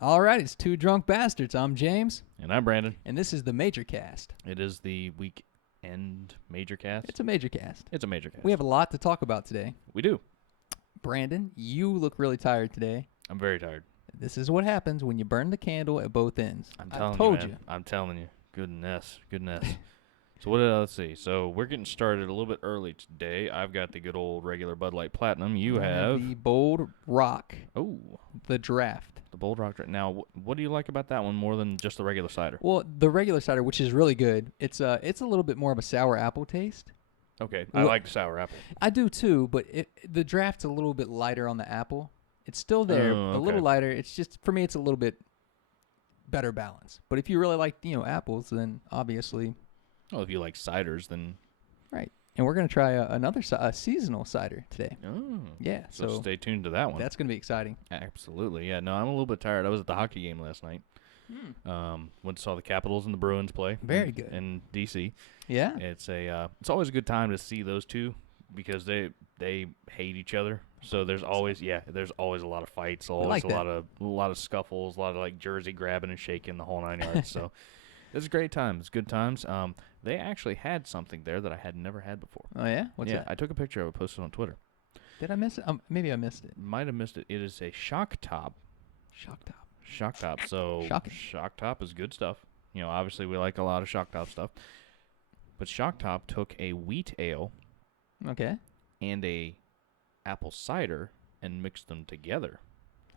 All right, it's Two Drunk Bastards. I'm James. And I'm Brandon. And this is the Major Cast. It is the weekend Major Cast. It's a Major Cast. It's a Major Cast. We have a lot to talk about today. We do. Brandon, you look really tired today. I'm very tired. This is what happens when you burn the candle at both ends. I told you. I'm telling you. Goodness. So let's see. So we're getting started a little bit early today. I've got the good old regular Bud Light Platinum. You have the Bold Rock. Oh, the draft. The Bold Rock. Now, what do you like about that one more than just the regular cider? Well, the regular cider, which is really good. It's a little bit more of a sour apple taste. Okay, I like the sour apple. I do too, but the draft's a little bit lighter on the apple. It's still there, a little lighter. It's just, for me, it's a little bit better balance. But if you really like, apples, then obviously. Well, if you like ciders, then. Right. And we're going to try another seasonal cider today. Oh. Yeah. So stay tuned to that one. That's going to be exciting. Absolutely. Yeah, no, I'm a little bit tired. I was at the hockey game last night. Went to saw the Capitals and the Bruins play. Very good. In D.C. Yeah. It's always a good time to see those two because they hate each other. So there's always a lot of fights, always a lot of scuffles, a lot of like jersey grabbing and shaking, the whole 9 yards. So it's a great time. It's good times. They actually had something there that I had never had before. Oh yeah? What's that? I took a picture of it, posted on Twitter. Did I miss it? Maybe I missed it. Might have missed it. It is a shock top. Shock top. Shock top. So Shocking. Shock top is good stuff. Obviously we like a lot of shock top stuff. But Shock Top took a wheat ale. Okay. And a apple cider and mixed them together.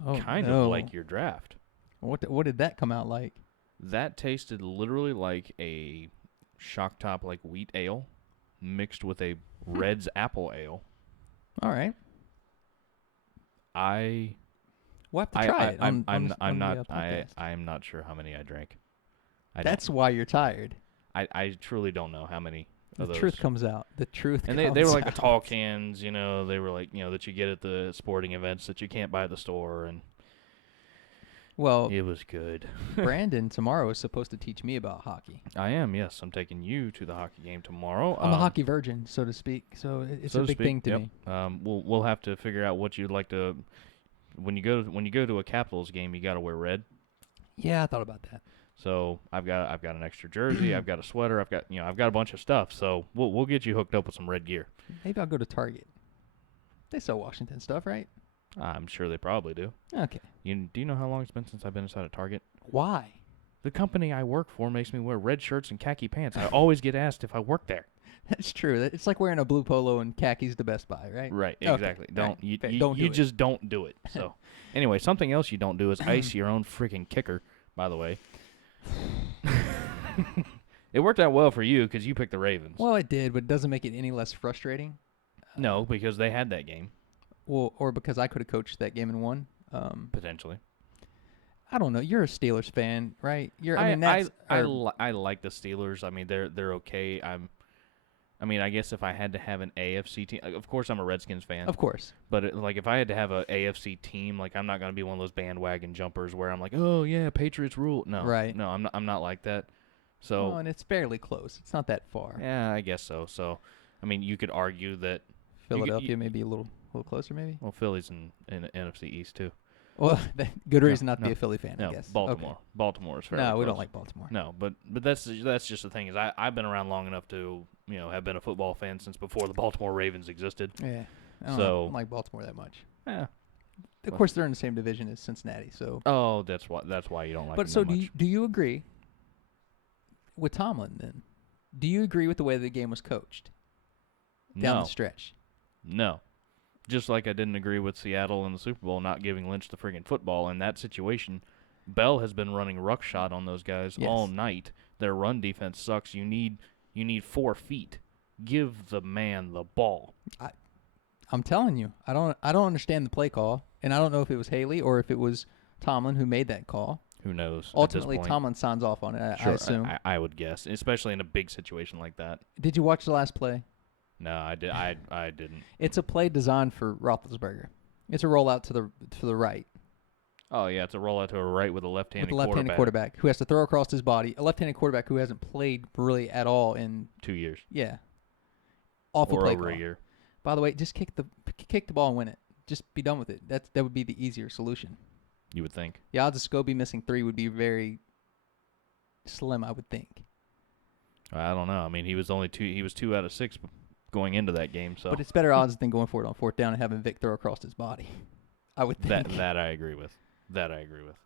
Oh, kind of like your draft. What did that come out like? That tasted literally like a Shock Top like wheat ale mixed with a Red's apple ale. All right. We'll have to try it. I'm not sure how many I drank. That's why you're tired. I truly don't know how many of those. The truth comes out. The truth and comes out. they were like the tall cans, they were like, that you get at the sporting events that you can't buy at the store. And well, it was good. Brandon tomorrow is supposed to teach me about hockey. I am, yes. I'm taking you to the hockey game tomorrow. I'm a hockey virgin, so to speak. So it's a big thing to me. We'll have to figure out what you'd like to. When you go to a Capitals game, you got to wear red. Yeah, I thought about that. So I've got an extra jersey. I've got a sweater. I've got a bunch of stuff. So we'll get you hooked up with some red gear. Maybe I'll go to Target. They sell Washington stuff, right? I'm sure they probably do. Okay. Do you know how long it's been since I've been inside a Target? Why? The company I work for makes me wear red shirts and khaki pants. I always get asked if I work there. That's true. It's like wearing a blue polo and khakis to Best Buy, right? Right, exactly. Okay. You just don't do it. So, anyway, something else you don't do is ice your own freaking kicker, by the way. It worked out well for you because you picked the Ravens. Well, it did, but it doesn't make it any less frustrating. No, because they had that game. Well, or because I could have coached that game and won. Potentially. I don't know. You're a Steelers fan, right? I like the Steelers. I mean, they're okay. I guess if I had to have an AFC team, of course I'm a Redskins fan. Of course. But if I had to have an AFC team, I'm not going to be one of those bandwagon jumpers where I'm like, oh yeah, Patriots rule. No, right. No, I'm not like that. So. Well, and it's fairly close. It's not that far. Yeah, I guess so. So, you could argue that Philadelphia may be a little closer, maybe. Well, Philly's in the NFC East too. Well, good reason not to be a Philly fan, I guess. Baltimore. Okay. Baltimore is fairly No, close. we don't like Baltimore. No, but that's just the thing is I've been around long enough to have been a football fan since before the Baltimore Ravens existed. Yeah, I don't like Baltimore that much. Yeah, of course they're in the same division as Cincinnati, so. Oh, that's why you don't like. But them so that much. do you agree with Tomlin then? Do you agree with the way the game was coached down the stretch? No. Just like I didn't agree with Seattle in the Super Bowl not giving Lynch the friggin' football in that situation. Bell has been running ruckshot on those guys all night. Their run defense sucks. You need 4 feet. Give the man the ball. I'm telling you, I don't understand the play call, and I don't know if it was Haley or if it was Tomlin who made that call. Who knows? Ultimately, Tomlin signs off on it. Sure, I assume. I would guess, especially in a big situation like that. Did you watch the last play? No, I didn't. It's a play designed for Roethlisberger. It's a rollout to the right. Oh yeah, it's a rollout to a right with a left-handed quarterback who has to throw across his body. A left-handed quarterback who hasn't played really at all in 2 years. Yeah. Awful or play over call. a year. By the way, just kick the ball and win it. Just be done with it. That would be the easier solution. You would think. The odds of Scobie missing 3 would be very slim, I would think. I don't know. I mean, he was 2 out of 6 going into that game. So, but it's better odds than going for it on 4th down and having Vic throw across his body. I would think. That I agree with.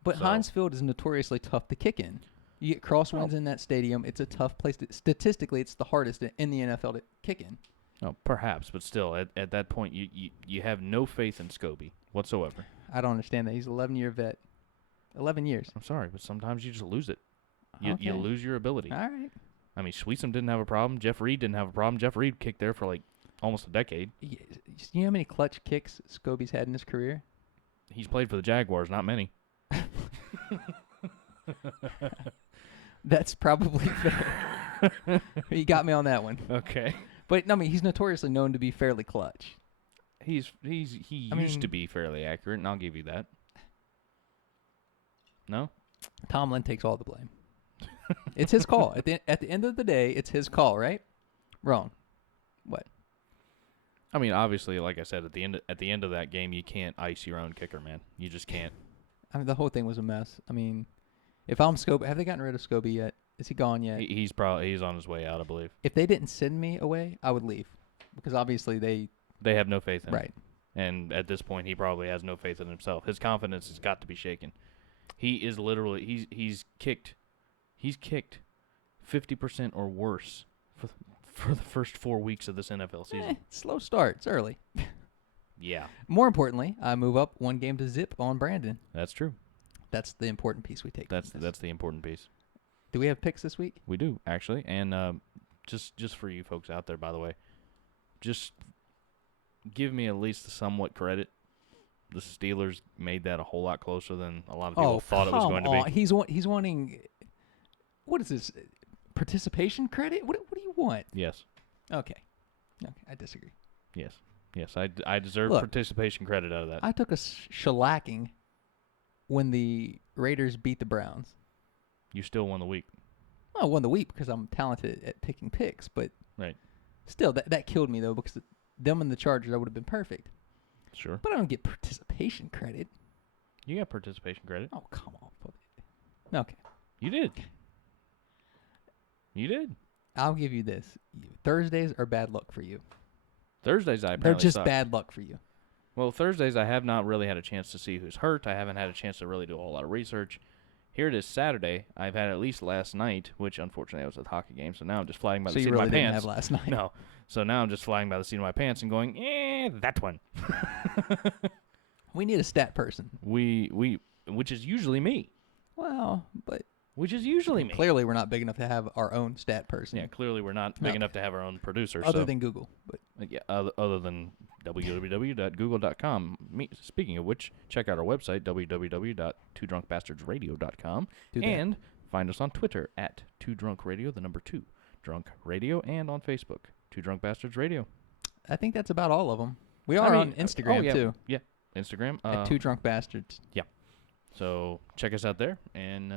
But Heinz Field is notoriously tough to kick in. You get crosswinds in that stadium. It's a tough place. Statistically, it's the hardest in the NFL to kick in. Oh, perhaps, but still, at that point, you have no faith in Scobie whatsoever. I don't understand that. He's an 11-year vet. 11 years. I'm sorry, but sometimes you just lose it. You lose your ability. All right. I mean, Sweetsom didn't have a problem. Jeff Reed didn't have a problem. Jeff Reed kicked there for like almost a decade. You know how many clutch kicks Scobie's had in his career? He's played for the Jaguars, not many. That's probably fair. You got me on that one. Okay. But, I mean, he's notoriously known to be fairly clutch. He used to be fairly accurate, and I'll give you that. No? Tomlin takes all the blame. It's his call. At the end of the day, it's his call, right? Wrong. What? I mean, obviously, like I said, at the end of that game, you can't ice your own kicker, man. You just can't. I mean, the whole thing was a mess. I mean, if I'm Scobie, have they gotten rid of Scobie yet? Is he gone yet? He's on his way out, I believe. If they didn't send me away, I would leave because obviously they have no faith in him. Right. And at this point, he probably has no faith in himself. His confidence has got to be shaken. He is literally he's kicked 50% or worse for the first 4 weeks of this NFL season. Slow start. It's early. Yeah. More importantly, I move up 1 game to zip on Brandon. That's true. That's the important piece we take. That's the important piece. Do we have picks this week? We do, actually. And just for you folks out there, by the way, just give me at least somewhat credit. The Steelers made that a whole lot closer than a lot of people thought it was going to be. He's wanting, what is this, participation credit? What do you want? Yes. Okay, I disagree. Yes, I deserve participation credit out of that. I took a shellacking when the Raiders beat the Browns. You still won the week. Well, I won the week because I'm talented at picking picks, but right. Still, that killed me, though, because them and the Chargers, I would have been perfect. Sure. But I don't get participation credit. You got participation credit. Oh, come on. Okay. You did. You did. I'll give you this. Thursdays are bad luck for you. Thursdays, they're just bad luck for you. Well, Thursdays, I have not really had a chance to see who's hurt. I haven't had a chance to really do a whole lot of research. Here it is Saturday. I've had at least last night, which unfortunately I was at the hockey game, so now I'm just flying by the seat of my pants. So you really didn't have last night? No. So now I'm just flying by the seat of my pants and going, that one. We need a stat person. Which is usually me. Well, but which is usually me. Clearly, we're not big enough to have our own stat person. Yeah, clearly we're not big enough to have our own producer. Other than Google, but yeah, other than www.google.com. Speaking of which, check out our website www.twodrunkbastardsradio.com and find us on Twitter at 2drunkradio, the number 2 drunk radio, and on Facebook 2 Drunk Bastards Radio. I think that's about all of them. We are on Instagram too. Yeah, Instagram at 2 Drunk Bastards. Yeah. So check us out there, and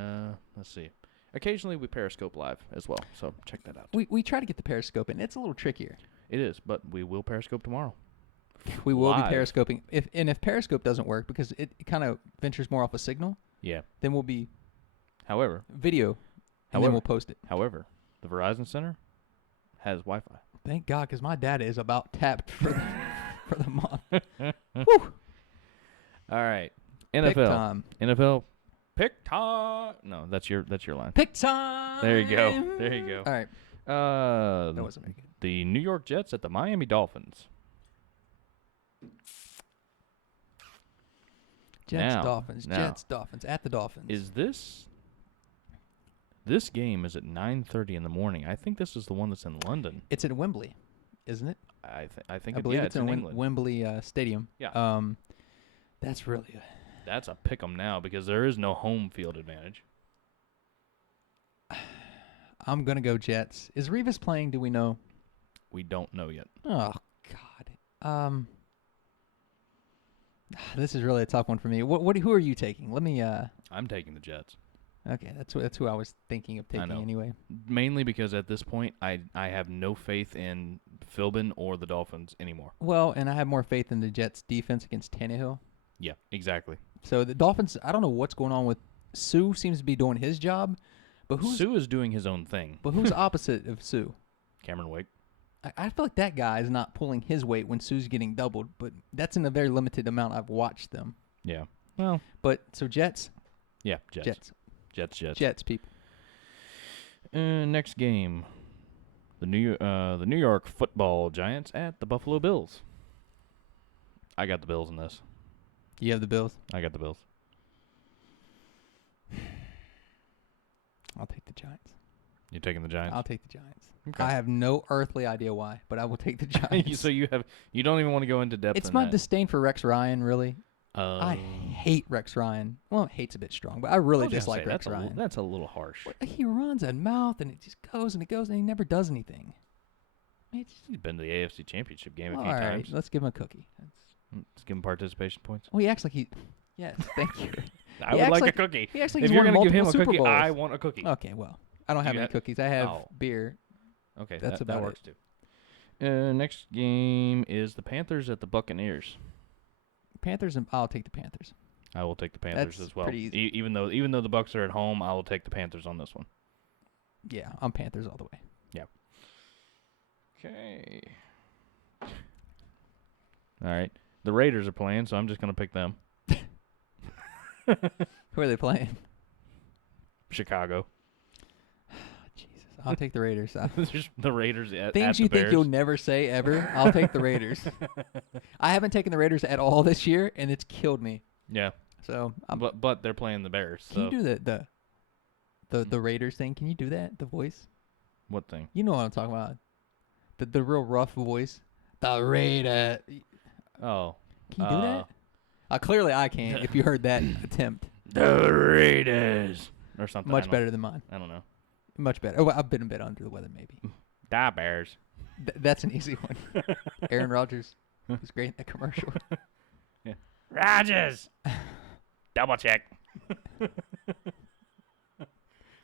let's see. Occasionally we Periscope live as well, so check that out. We try to get the Periscope in. It's a little trickier. It is, but we will Periscope tomorrow. We will be Periscoping. If Periscope doesn't work, because it kind of ventures more off a signal, then we'll be video, and then we'll post it. However, the Verizon Center has Wi-Fi. Thank God, because my data is about tapped for the month. Woo! All right. NFL. Pick time. NFL. Pick time. No, that's your line. Pick time. There you go. All right. That wasn't very good. The New York Jets at the Miami Dolphins. Dolphins at the Dolphins. Is this game is at 9:30 in the morning? I think this is the one that's in London. It's in Wembley, isn't it? I think I believe it's in England. Wembley Stadium. Yeah. That's really that's a pick 'em now because there is no home field advantage. I'm gonna go Jets. Is Revis playing? Do we know? We don't know yet. Oh God. This is really a tough one for me. Who are you taking? Let me. I'm taking the Jets. Okay, that's who I was thinking of taking anyway. Mainly because at this point, I have no faith in Philbin or the Dolphins anymore. Well, and I have more faith in the Jets' defense against Tannehill. Yeah, exactly. So the Dolphins, I don't know what's going on with Sue. Seems to be doing his job, but Sue is doing his own thing. But who's opposite of Sue? Cameron Wake. I feel like that guy is not pulling his weight when Sue's getting doubled, but that's in a very limited amount I've watched them. Yeah. Well. But so Jets. Yeah, Jets. Jets, people. Next game, the New York Football Giants at the Buffalo Bills. I got the Bills in this. You have the Bills? I got the Bills. I'll take the Giants. You taking the Giants? I'll take the Giants. Okay. I have no earthly idea why, but I will take the Giants. So you don't even want to go into depth. It's my disdain for Rex Ryan, really. I hate Rex Ryan. Well, hate's a bit strong, but I really dislike Rex Ryan. That's a little harsh. He runs at mouth, and it just goes and it goes, and he never does anything. He's been to the AFC Championship game a few times. All right, let's give him a cookie. Let's give him participation points. Well, he acts like he... Yes, thank you. I would like a cookie. He acts like if he's you're going to give him a Super cookie, Bowls. I want a cookie. Okay, well, I don't have any cookies. I have beer. Okay, that's about that works too. Next game is the Panthers at the Buccaneers. Panthers, and I'll take the Panthers. I will take the Panthers That's as well. pretty easy. Even though the Bucs are at home, I will take the Panthers on this one. Yeah, I'm Panthers all the way. Yeah. Okay. All right. The Raiders are playing, so I'm just going to pick them. Who are they playing? Chicago. Jesus, I'll take the Raiders. The Raiders at Things the you Bears. think you'll never say ever, I'll take the Raiders. I haven't taken the Raiders at all this year, and it's killed me. Yeah. So, but they're playing the Bears. Can you do the Raiders thing? Can you do that? The voice? What thing? You know what I'm talking about. The real rough voice. The Raiders. Oh. Can you do that? Clearly I can't. If you heard that attempt. The Raiders or something. Much better than mine. I don't know. Much better. Oh, I've been a bit under the weather, maybe. Die Bears. That's an easy one. Aaron Rodgers was great in that commercial. Yeah. Rodgers. Double check.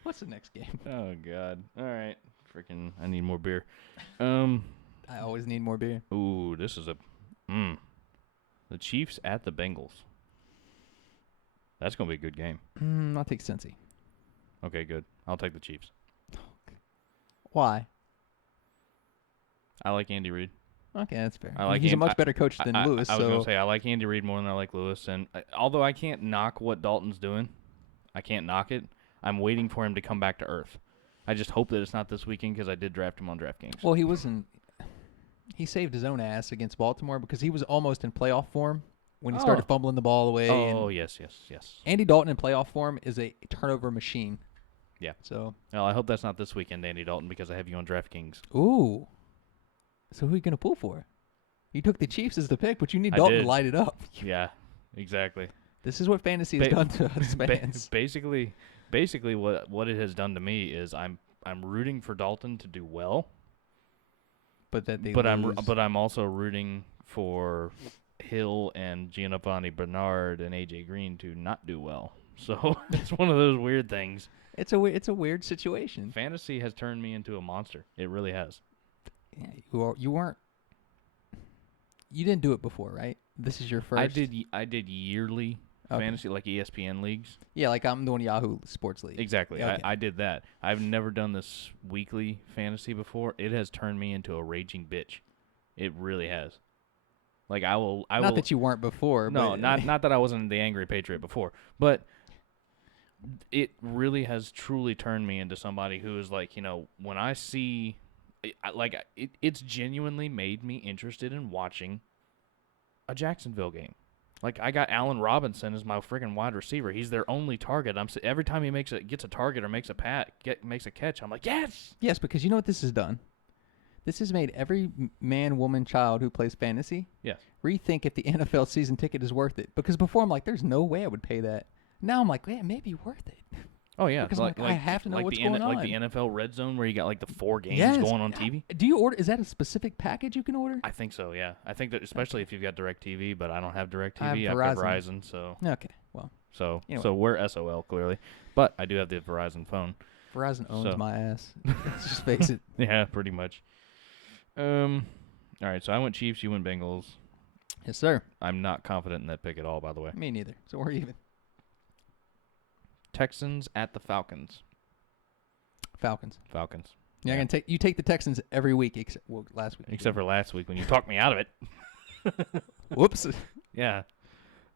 What's the next game? Oh God! All right, freaking! I need more beer. I always need more beer. Ooh, this is the Chiefs at the Bengals. That's gonna be a good game. I'll take Cincy. Okay, good. I'll take the Chiefs. Why? I like Andy Reid. Okay, that's fair. I like He's a much better coach than Lewis. I was gonna say I like Andy Reid more than I like Lewis, and although I can't knock what Dalton's doing, I can't knock it. I'm waiting for him to come back to earth. I just hope that it's not this weekend because I did draft him on DraftKings. Well, he wasn't. He saved his own ass against Baltimore because he was almost in playoff form when he started fumbling the ball away. Oh, yes. Andy Dalton in playoff form is a turnover machine. Yeah. So. Well, I hope that's not this weekend, Andy Dalton, because I have you on DraftKings. Ooh. So who are you going to pull for? You took the Chiefs as the pick, but you need Dalton to light it up. Yeah, exactly. This is what fantasy has done to us fans. Basically, what it has done to me is I'm rooting for Dalton to do well, but I'm also rooting for Hill and Giovanni Bernard and AJ Green to not do well. So it's one of those weird things. It's a weird situation. Fantasy has turned me into a monster. It really has. Yeah, you didn't do it before, right? This is your first. I did yearly fantasy, like ESPN leagues. Yeah, like I'm doing Yahoo Sports League. Exactly. Okay. I did that. I've never done this weekly fantasy before. It has turned me into a raging bitch. It really has. Like I will. Not that you weren't before. No, but not that I wasn't the angry patriot before, but it really has truly turned me into somebody who is like, when I see. It's genuinely made me interested in watching a Jacksonville game. Like, I got Allen Robinson as my freaking wide receiver. He's their only target. Every time he gets a target or makes a catch, I'm like, yes! Yes, because you know what this has done? This has made every man, woman, child who plays fantasy rethink if the NFL season ticket is worth it. Because before, I'm like, there's no way I would pay that. Now I'm like, yeah, it may be worth it. Oh, yeah. Because I have to know what's going on. Like the NFL Red Zone where you got like the 4 games going on TV. Do you order? Is that a specific package you can order? I think so, yeah. I think that especially if you've got DirecTV, but I don't have DirecTV. I've got Verizon, so. Okay, well. So we're SOL, clearly. But I do have the Verizon phone. Verizon owns my ass. Let's just face it. Yeah, pretty much. All right, so I went Chiefs, you went Bengals. Yes, sir. I'm not confident in that pick at all, by the way. Me neither. So we're even. Texans at the Falcons. Falcons. Yeah, I'm gonna take the Texans every week except last week. Except for last week when you talked me out of it. Whoops. Yeah.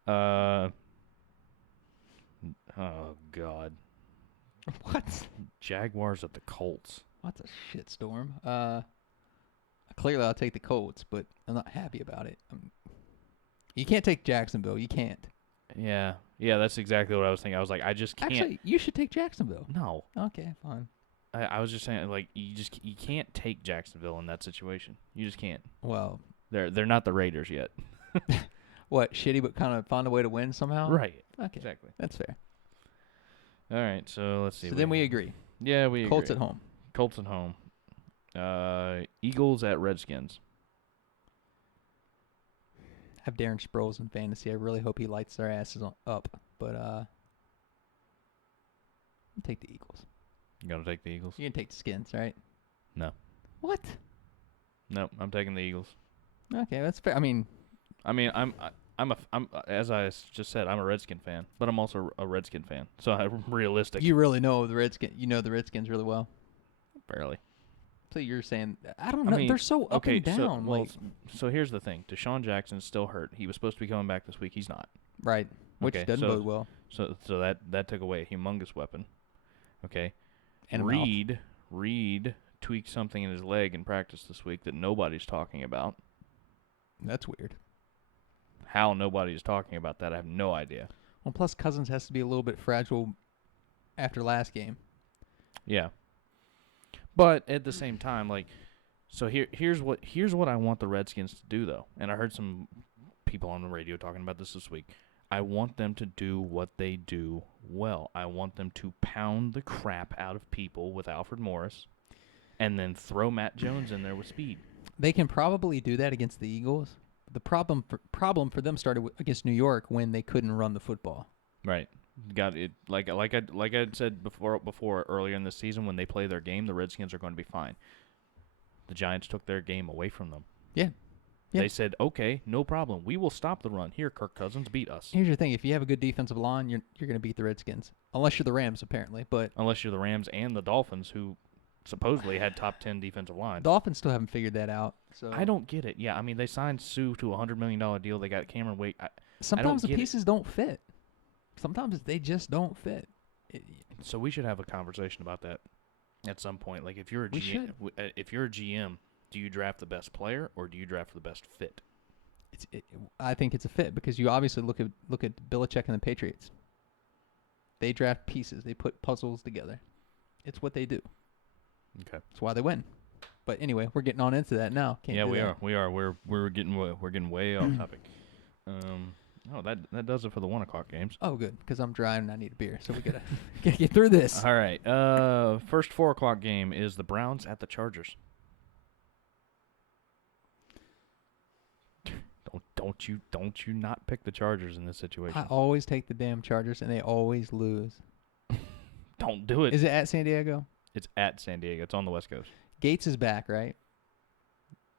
Oh God. What? Jaguars at the Colts. What's a shitstorm? Clearly I'll take the Colts, but I'm not happy about it. You can't take Jacksonville. You can't. Yeah, that's exactly what I was thinking. I was like, I just can't. Actually, you should take Jacksonville. No. Okay, fine. I was just saying, like, you can't take Jacksonville in that situation. You just can't. Well, they're not the Raiders yet. What, shitty but kind of found a way to win somehow? Right. Okay. Exactly. That's fair. All right, so let's see. So then we agree. Yeah, we agree. Colts at home. Colts at home. Eagles at Redskins. I have Darren Sproles in fantasy. I really hope he lights their asses up. But I'll take the Eagles. You gotta take the Eagles? You're gonna take the Skins, right? No. What? No, I'm taking the Eagles. Okay, that's fair. I'm as I just said, I'm a Redskin fan, but I'm also a Redskin fan, so I'm realistic. You really know the Redskins. You know the Redskins really well. Barely. So you're saying I don't know. They're so up and down. So here's the thing: Deshaun Jackson's still hurt. He was supposed to be coming back this week. He's not. Right. Which doesn't bode well. So that took away a humongous weapon. Okay. And Reed tweaked something in his leg in practice this week that nobody's talking about. That's weird. How nobody's talking about that, I have no idea. Well, plus Cousins has to be a little bit fragile after last game. Yeah. But at the same time, like, so here's what I want the Redskins to do, though. And I heard some people on the radio talking about this week. I want them to do what they do well. I want them to pound the crap out of people with Alfred Morris and then throw Matt Jones in there with speed. They can probably do that against the Eagles. The problem for them started against New York when they couldn't run the football. Right. Got it. Like I said before earlier in the season, when they play their game, the Redskins are going to be fine. The Giants took their game away from them. Yeah. They said, okay, no problem. We will stop the run. Here, Kirk Cousins, beat us. Here's your thing. If you have a good defensive line, you're going to beat the Redskins. Unless you're the Rams, apparently. But unless you're the Rams and the Dolphins, who supposedly had top 10 defensive lines. Dolphins still haven't figured that out. So I don't get it. Yeah, I mean, they signed Sue to a $100 million deal. They got Cameron Wake. Sometimes the pieces don't fit. Sometimes they just don't fit. So we should have a conversation about that at some point. Like, if you're a GM, do you draft the best player or do you draft the best fit? I think it's a fit because you obviously look at Belichick and the Patriots. They draft pieces. They put puzzles together. It's what they do. Okay, that's why they win. But anyway, we're getting on into that now. We are. We're getting way off topic. That does it for the 1 o'clock games. Oh, good, because I'm dry and I need a beer, so we gotta get through this. All right. First 4 o'clock game is the Browns at the Chargers. Don't you not pick the Chargers in this situation? I always take the damn Chargers, and they always lose. Don't do it. Is it at San Diego? It's at San Diego. It's on the West Coast. Gates is back, right?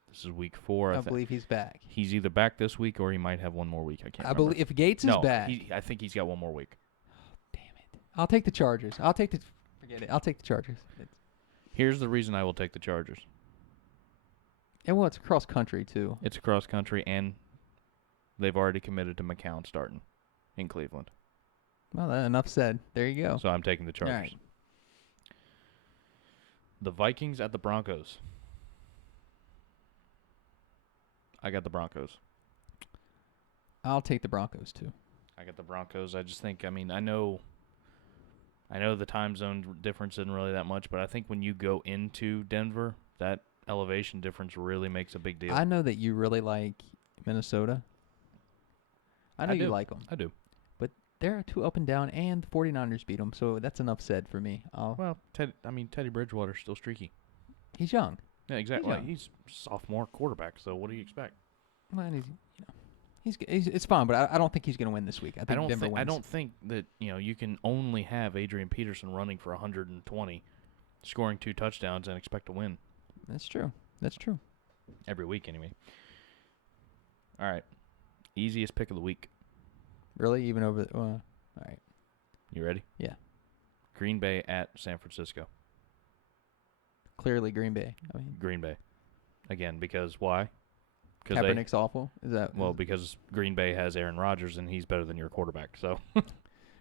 This is week 4. I believe he's back. He's either back this week or he might have one more week. I can't remember. Believe if Gates is back. I think he's got one more week. Oh, damn it. I'll take the Chargers. Forget it. I'll take the Chargers. Here's the reason I will take the Chargers. And well, it's cross country too. It's cross country, and they've already committed to McCown starting in Cleveland. Well, enough said. There you go. So I'm taking the Chargers. All right. The Vikings at the Broncos. I got the Broncos. I'll take the Broncos too. I got the Broncos. I just think, I know the time zone difference isn't really that much, but I think when you go into Denver, that elevation difference really makes a big deal. I know that you really like Minnesota. I know you like them. I do. But they're too up and down, and the 49ers beat them, so that's enough said for me. Teddy Bridgewater's still streaky. He's young. Yeah, exactly. He's sophomore quarterback, so what do you expect? Well, and it's fine, but I don't think he's going to win this week. I think Denver wins. I don't think that you can only have Adrian Peterson running for 120, scoring 2 touchdowns, and expect to win. That's true. Every week, anyway. All right. Easiest pick of the week. Really? Even over the... all right. You ready? Yeah. Green Bay at San Francisco. Clearly Green Bay. Green Bay. Again, because why? Kaepernick's awful? Is that... because Green Bay has Aaron Rodgers, and he's better than your quarterback, so...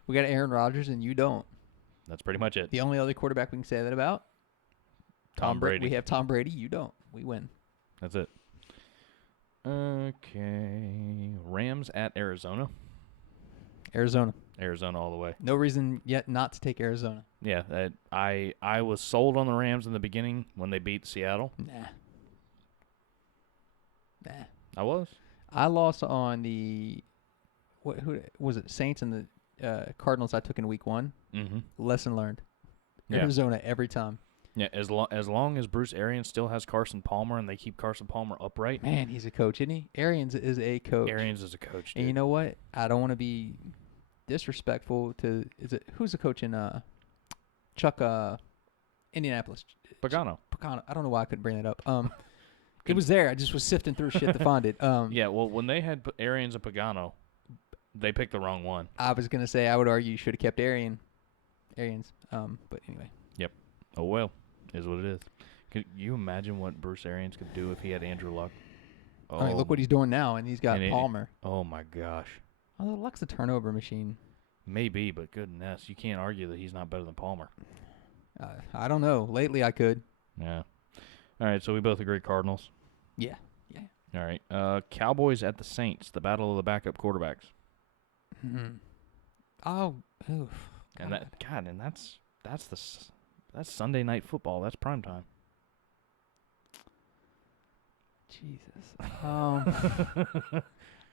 We got Aaron Rodgers, and you don't. That's pretty much it. The only other quarterback we can say that about? Tom Brady. We have Tom Brady. You don't. We win. That's it. Okay. Rams at Arizona. Arizona all the way. No reason yet not to take Arizona. Yeah, I was sold on the Rams in the beginning when they beat Seattle. Nah. I was. I lost on the who was it? Saints and the Cardinals. I took in week 1. Mm-hmm. Lesson learned. Arizona every time. Yeah, as long as Bruce Arians still has Carson Palmer and they keep Carson Palmer upright. Man, he's a coach, isn't he? Arians is a coach. Arians is a coach, dude. And you know what? I don't want to be disrespectful to who's the coach in Indianapolis? Pagano. I don't know why I couldn't bring that up. It was there. I just was sifting through shit to find it. Yeah, well, when they had Arians and Pagano, they picked the wrong one. I was gonna say I would argue you should have kept Arians. But anyway. Yep. Oh well, is what it is. Could you imagine what Bruce Arians could do if he had Andrew Luck? Oh, I mean, look what he's doing now, and he's got Palmer. Oh my gosh. Oh, Luck's a turnover machine. Maybe, but goodness, you can't argue that he's not better than Palmer. I don't know. Lately, I could. Yeah. All right, so we both agree Cardinals. Yeah. All right. Cowboys at the Saints, the battle of the backup quarterbacks. Mm-hmm. Oh, oof. And that's Sunday Night Football. That's prime time. Jesus.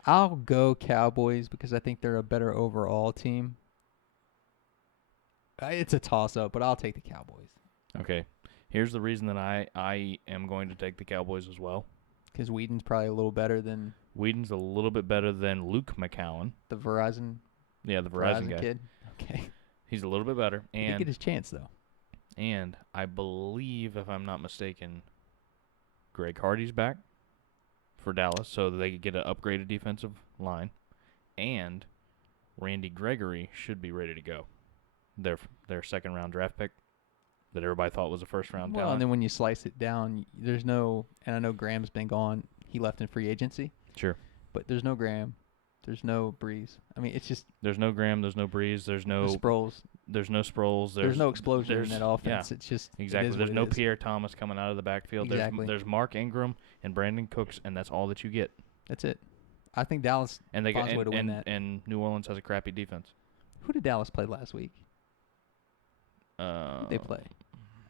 I'll go Cowboys because I think they're a better overall team. It's a toss-up, but I'll take the Cowboys. Okay. Here's the reason that I am going to take the Cowboys as well. Because Whedon's probably a little better than... Whedon's a little bit better than Luke McCowan. The Verizon... Yeah, the Verizon guy. Kid. Okay. He's a little bit better. He did get his chance, though. And I believe, if I'm not mistaken, Greg Hardy's back for Dallas so that they could get an upgraded defensive line. And Randy Gregory should be ready to go. Their second-round draft pick that everybody thought was a first-round talent. And then when you slice it down, there's no... And I know Graham's been gone. He left in free agency. Sure. But there's no Graham. There's no Breeze. I mean, it's just... There's no Graham. There's no Breeze. There's no... Sproles. There's no Sproles. There's no explosion in that offense. Yeah, it's just... Exactly. There's no Pierre Thomas coming out of the backfield. Exactly. There's Mark Ingram and Brandon Cooks, and that's all that you get. That's it. I think Dallas finds a way to win that. And New Orleans has a crappy defense. Who did Dallas play last week? Who did they play?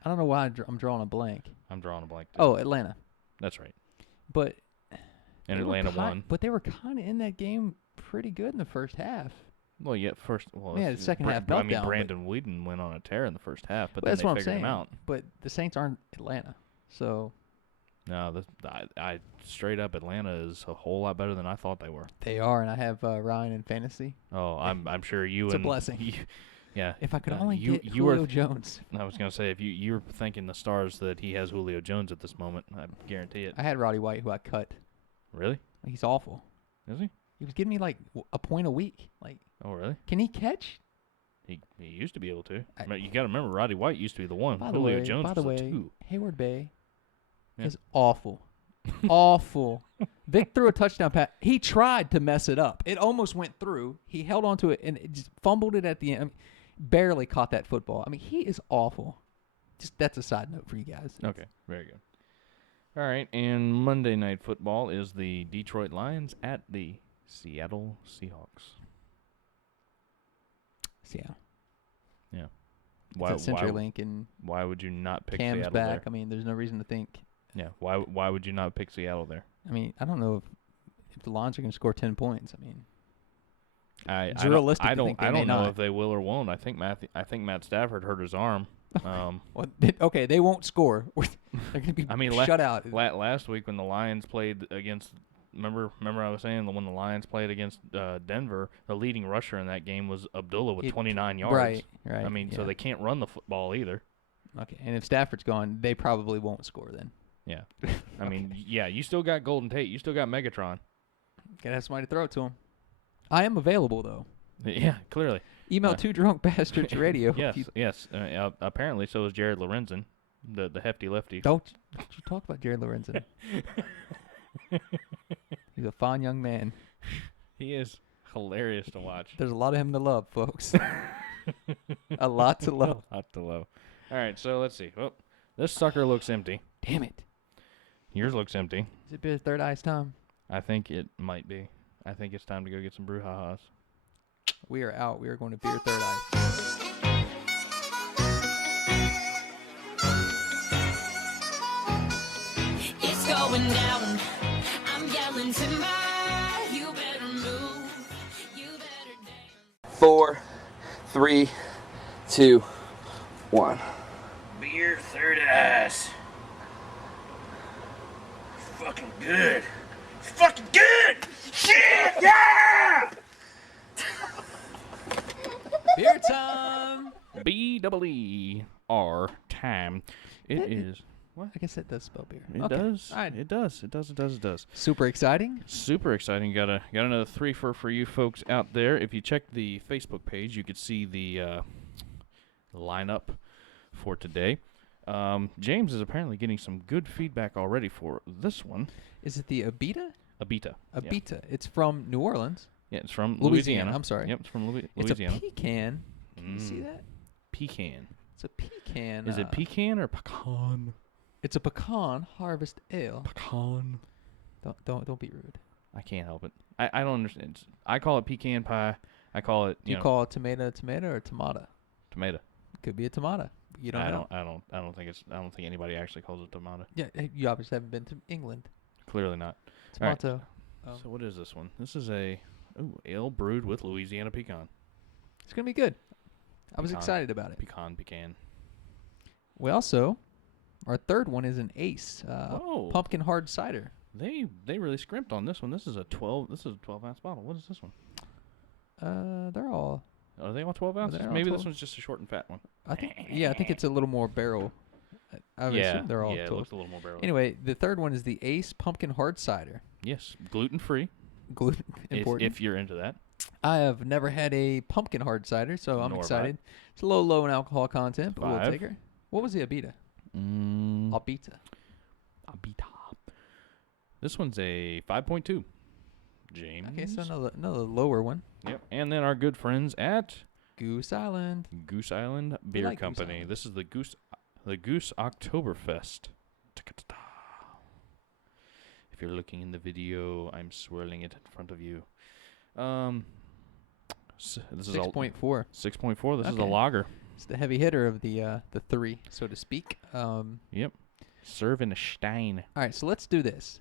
I don't know why I'm drawing a blank. I'm drawing a blank, too. Oh, Atlanta. That's right. But... And Atlanta won. But they were kind of in that game pretty good in the first half. Well, yeah, the second half meltdown. I mean, Brandon Whedon went on a tear in the first half, but that's then what they I'm figured saying. him out. But the Saints aren't Atlanta, so... No, I straight up Atlanta is a whole lot better than I thought they were. They are, and I have Ryan in fantasy. Oh, I'm sure you. It's a blessing. Yeah. If I could only get Julio Jones. I was gonna say if you're thinking the stars that he has Julio Jones at this moment, I guarantee it. I had Roddy White, who I cut. Really? He's awful. Is he? He was giving me like a point a week. Like. Oh really? Can he catch? He used to be able to. You got to remember, Roddy White used to be the one. By Julio Jones by the was way, the two. Hayward Bay is awful. Awful. Vic threw a touchdown pass. He tried to mess it up. It almost went through. He held on to it and it just fumbled it at the end. I mean, barely caught that football. I mean, he is awful. Just that's a side note for you guys. Okay, very good. All right, and Monday Night Football is the Detroit Lions at the Seattle Seahawks. Seattle. Yeah. Why CenturyLink and why would you not pick Cam's Seattle back? there? I mean, there's no reason to think. Yeah. Why would you not pick Seattle there? I mean, I don't know if the Lions are going to score 10 points. I mean, it's realistic. I don't know not. if they will or won't. I think Matt Stafford hurt his arm. Well, okay, they won't score. They're going to be shut out. Last week when the Lions played against, remember I was saying when the Lions played against Denver, the leading rusher in that game was Abdullah with 29 yards. Right. I mean, so they can't run the football either. Okay, and if Stafford's gone, they probably won't score then. Yeah. I mean, yeah, you still got Golden Tate. You still got Megatron. Gotta have somebody to throw it to him. I am available, though. Yeah, clearly. Email 2drunkbastardsradio. Yes. Apparently, so is Jared Lorenzen, the hefty lefty. Don't you talk about Jared Lorenzen. He's a fine young man. He is hilarious to watch. There's a lot of him to love, folks. A lot to love. A lot to love. All right, so let's see. Oh, this sucker looks empty. Damn it. Yours looks empty. Is it beer third ice time? I think it might be. I think it's time to go get some brouhahas. We are out. We are going to beer third ice. It's going down. I'm yelling timber. You better move. You better dance. 4, 3, 2, 1. Beer third ice. Fucking good. Fucking good! Shit! Yeah! Beer time! B-double-E-R time. It is. What? I guess that does spell beer. It Okay. does. All right. It does. Super exciting. Super exciting. Got another three for you folks out there. If you check the Facebook page, you could see the lineup for today. James is apparently getting some good feedback already for this one. Is it the Abita? Abita. Abita. Yeah. It's from New Orleans. Yeah, it's from Louisiana. I'm sorry. Yep, it's from Louisiana. It's a pecan. Can you see that? Pecan. It's a pecan. Is it pecan or pecan? It's a pecan harvest ale. Pecan. Don't be rude. I can't help it. I don't understand. I call it pecan pie. I call it. Do you call it tomato or tomato? Tomato. Could be a tomato. You don't know. I don't think anybody actually calls it tomato. Yeah, you obviously haven't been to England. Clearly not. Tomato. Right. Oh. So what is this one? This is a ale brewed with Louisiana pecan. It's gonna be good. I was excited about it. Pecan. We also, our third one is an Ace pumpkin hard cider. They really scrimped on this one. This is a 12-ounce bottle. What is this one? They're all. Are they all 12 ounces? Maybe this one's just a short and fat one. I think it's a little more barrel. I would assume they're all 12. It looks a little more barrel. Anyway, the third one is the Ace pumpkin hard cider. Yes, gluten-free. Gluten important. If you're into that. I have never had a pumpkin hard cider, so I'm excited. It's a little low in alcohol content, but we'll take her. What was the Abita? Abita. This one's a 5.2. James. Okay, so another lower one. Yep. And then our good friends at Goose Island Beer Company. This is the Goose Oktoberfest. If you're looking in the video, I'm swirling it in front of you. This is 6.4. 6.4. This is a lager. It's the heavy hitter of the three, so to speak. Yep. Serve in a stein. All right, so let's do this.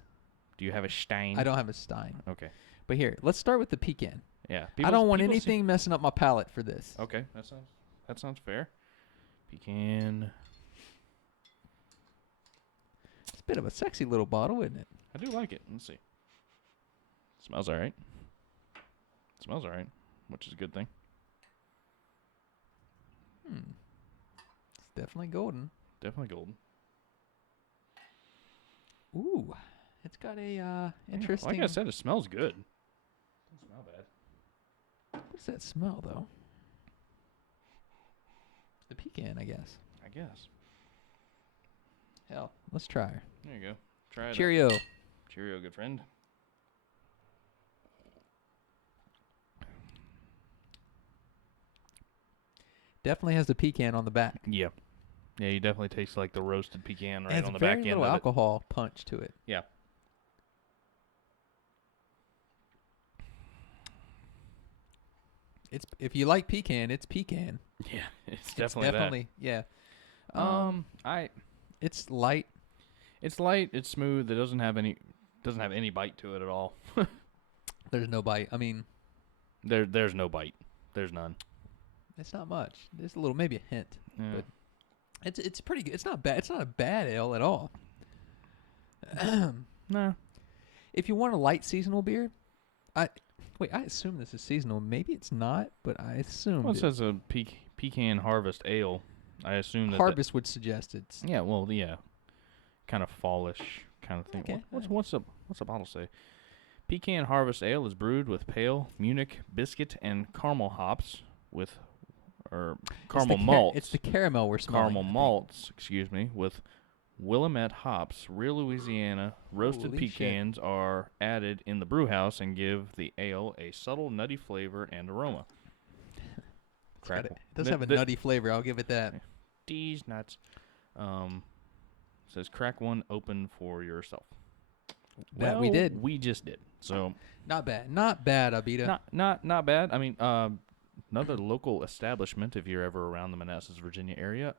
Do you have a stein? I don't have a stein. Okay. But here, let's start with the pecan. Yeah. I don't want anything messing up my palate for this. Okay, that sounds fair. Pecan. It's a bit of a sexy little bottle, isn't it? I do like it. Let's see. Smells all right. Which is a good thing. It's definitely golden. Ooh, it's got a interesting. Like I said, it smells good. Doesn't smell bad. What's that smell though? The pecan, I guess. Hell, let's try her. There you go. Try it. Cheerio. Cheerio, good friend. Definitely has the pecan on the back. Yeah. Yeah, you definitely taste like the roasted pecan right on the back end of it. very little alcohol punch to it. Yeah. It's if you like pecan, it's pecan. Yeah, it's definitely yeah. It's light. It's light. It's smooth. It doesn't have any bite to it at all. There's no bite. I mean, there's no bite. There's none. It's not much. There's a little, maybe a hint, but it's pretty good. It's not bad. It's not a bad ale at all. Nah. If you want a light seasonal beer, I assume this is seasonal. Maybe it's not, but I assume. Well, it says a pecan harvest ale. I assume that harvest would suggest it's. Yeah. Well, yeah. Kind of fallish kind of thing. Okay. What's the bottle say? Pecan Harvest Ale is brewed with pale Munich biscuit and caramel hops with, or caramel malts. It's the caramel we're smelling. Caramel malts, excuse me, with Willamette hops. Real Louisiana roasted Holy pecans are added in the brew house and give the ale a subtle nutty flavor and aroma. It does have a nutty flavor. I'll give it that. These nuts. Says crack one open for yourself. That we did. We just did. So not bad. Not bad, Abita. Not bad. I mean, another local establishment if you're ever around the Manassas, Virginia area.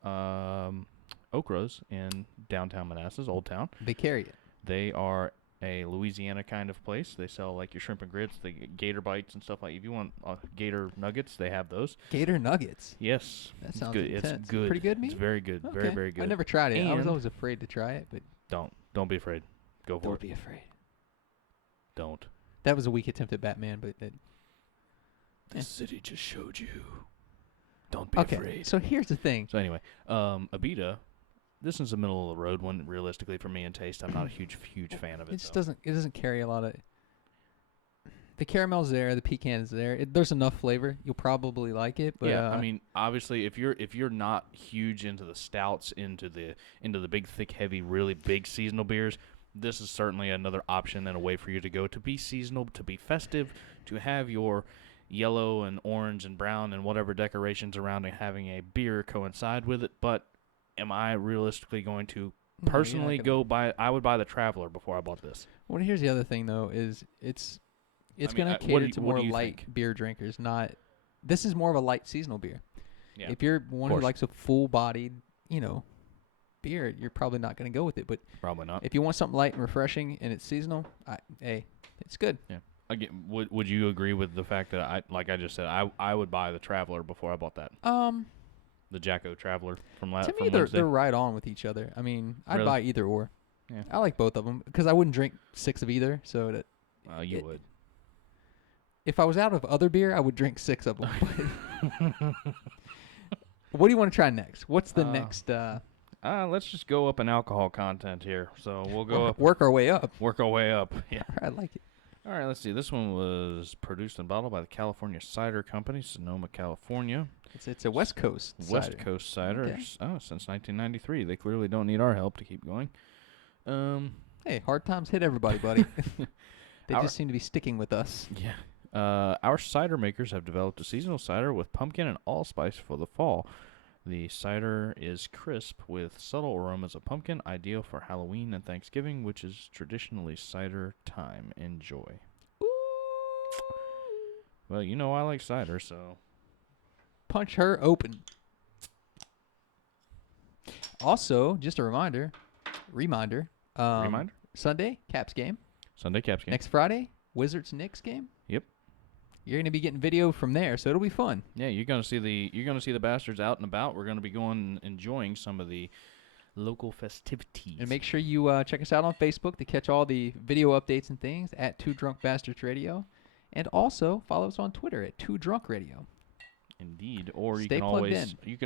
Okro's in downtown Manassas, Old Town. They carry it. They are a Louisiana kind of place. They sell like your shrimp and grits, the gator bites and stuff like. If you want gator nuggets, they have those. Gator nuggets. Yes, that sounds good. Intense. It's good. Pretty good meat. It's very good. Okay. Very, very good. I never tried it. And I was always afraid to try it, but don't be afraid. Go for it. Don't be afraid. Don't. That was a weak attempt at Batman, but the city just showed you. Don't be afraid. So here's the thing. So anyway, Abita. This is a middle of the road one. Realistically, for me in taste, I'm not a huge fan of it. It just doesn't carry a lot of. The caramel's there, the pecan's there. There's enough flavor. You'll probably like it, but yeah. I mean, obviously, if you're not huge into the stouts, into the big, thick, heavy, really big seasonal beers, this is certainly another option and a way for you to go to be seasonal, to be festive, to have your yellow and orange and brown and whatever decorations around and having a beer coincide with it. But am I realistically going to personally go buy? I would buy the Traveler before I bought this. Well, here's the other thing though: is it's going to cater to more light beer drinkers. Not this is more of a light seasonal beer. Yeah, if you're one who likes a full-bodied, beer, you're probably not going to go with it. But probably not. If you want something light and refreshing and it's seasonal, it's good. Yeah. Again, would you agree with the fact that like I just said, I would buy the Traveler before I bought that? The Jacko Traveler from last. To me, they're right on with each other. I mean, I'd buy either or. Yeah. I like both of them because I wouldn't drink 6 of either. So that. You would. If I was out of other beer, I would drink 6 of them. What do you want to try next? What's the next? Let's just go up in alcohol content here. So we'll go up. Work our way up. Work our way up. Yeah. I like it. All right, let's see. This one was produced and bottled by the California Cider Company, Sonoma, California. It's a West Coast cider. West Coast cider. Okay. Since 1993. They clearly don't need our help to keep going. Hey, hard times hit everybody, buddy. They just seem to be sticking with us. Yeah. Our cider makers have developed a seasonal cider with pumpkin and allspice for the fall. The cider is crisp with subtle aromas of pumpkin, ideal for Halloween and Thanksgiving, which is traditionally cider time. Enjoy. Ooh. Well, I like cider, so. Punch her open. Also, just a reminder. Sunday, Caps game. Next Friday, Wizards-Knicks game. Yep. You're going to be getting video from there, so it'll be fun. Yeah, you're going to see the bastards out and about. We're going to be going and enjoying some of the local festivities. And make sure you check us out on Facebook to catch all the video updates and things at 2 Drunk Bastards Radio. And also follow us on Twitter at 2 Drunk Radio. Indeed. Or you can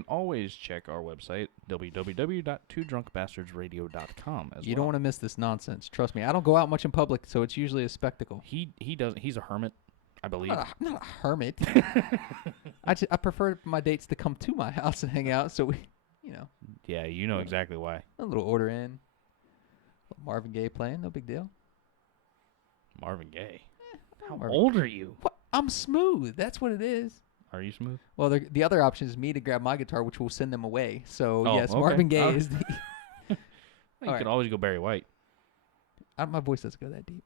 always check our website, www.twodrunkbastardsradio.com as You don't want to miss this nonsense. Trust me. I don't go out much in public, so it's usually a spectacle. He's a hermit, I believe. I'm not a hermit. I prefer my dates to come to my house and hang out, so we, Yeah, exactly why. A little order in. Marvin Gaye playing, no big deal. Marvin Gaye? How old are you? What? I'm smooth. That's what it is. Are you smooth? Well, the other option is me to grab my guitar, which will send them away. So, yes, okay. Marvin Gaye is the... You could always go Barry White. My voice doesn't go that deep.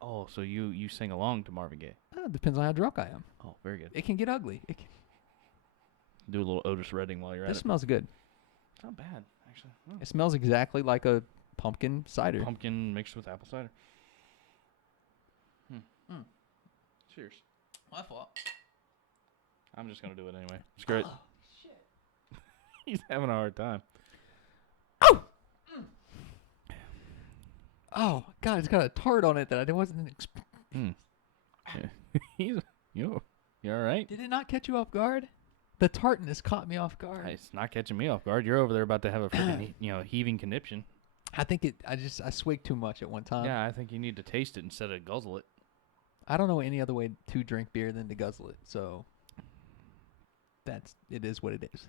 Oh, so you sing along to Marvin Gaye? It depends on how drunk I am. Oh, very good. It can get ugly. Do a little Otis Redding while you're at it. This smells good. It's not bad, actually. Oh. It smells exactly like a pumpkin cider. Pumpkin mixed with apple cider. Cheers. My fault. I'm just going to do it anyway. Screw it. Oh, shit. He's having a hard time. Oh! Oh, God, it's got a tart on it that I wasn't expecting. Yeah. You all right? Did it not catch you off guard? The tartness caught me off guard. It's not catching me off guard. You're over there about to have a freaking, heaving conniption. I think I swigged too much at one time. Yeah, I think you need to taste it instead of guzzle it. I don't know any other way to drink beer than to guzzle it. So it is what it is.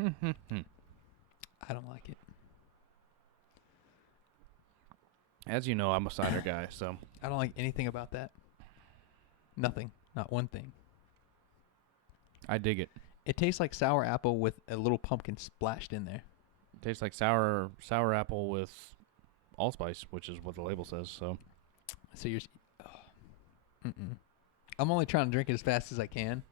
I don't like it. As you know, I'm a cider guy, so I don't like anything about that. Nothing. Not one thing. I dig it. It tastes like sour apple with a little pumpkin splashed in there. It tastes like sour apple with allspice, which is what the label says. So you're... I'm only trying to drink it as fast as I can.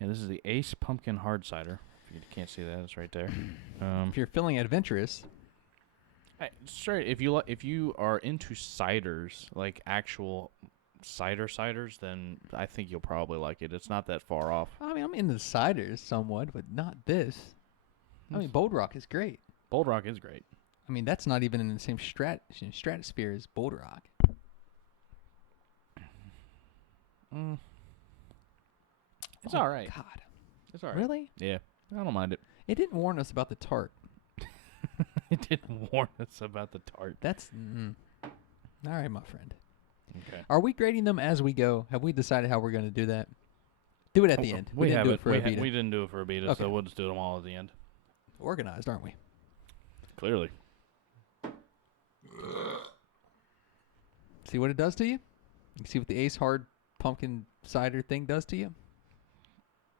Yeah, this is the Ace Pumpkin Hard Cider. If you can't see that, it's right there. If you're feeling adventurous... Straight, if you are into ciders, like actual ciders, then I think you'll probably like it. It's not that far off. I mean, I'm into ciders somewhat, but not this. I mean, Bold Rock is great. Bold Rock is great. I mean, that's not even in the same stratosphere as Bold Rock. It's all right. God. It's all right. Really? Yeah. I don't mind it. It didn't warn us about the tart. It didn't warn us about the tart. That's... All right, my friend. Okay. Are we grading them as we go? Have we decided how we're going to do that? Do it at the end. We didn't have do it it for Abita. We didn't do it for Abita, Okay. so we'll just do them all at the end. Organized, aren't we? Clearly. See what it does to you? You see what the Ace Hard Pumpkin Cider thing does to you?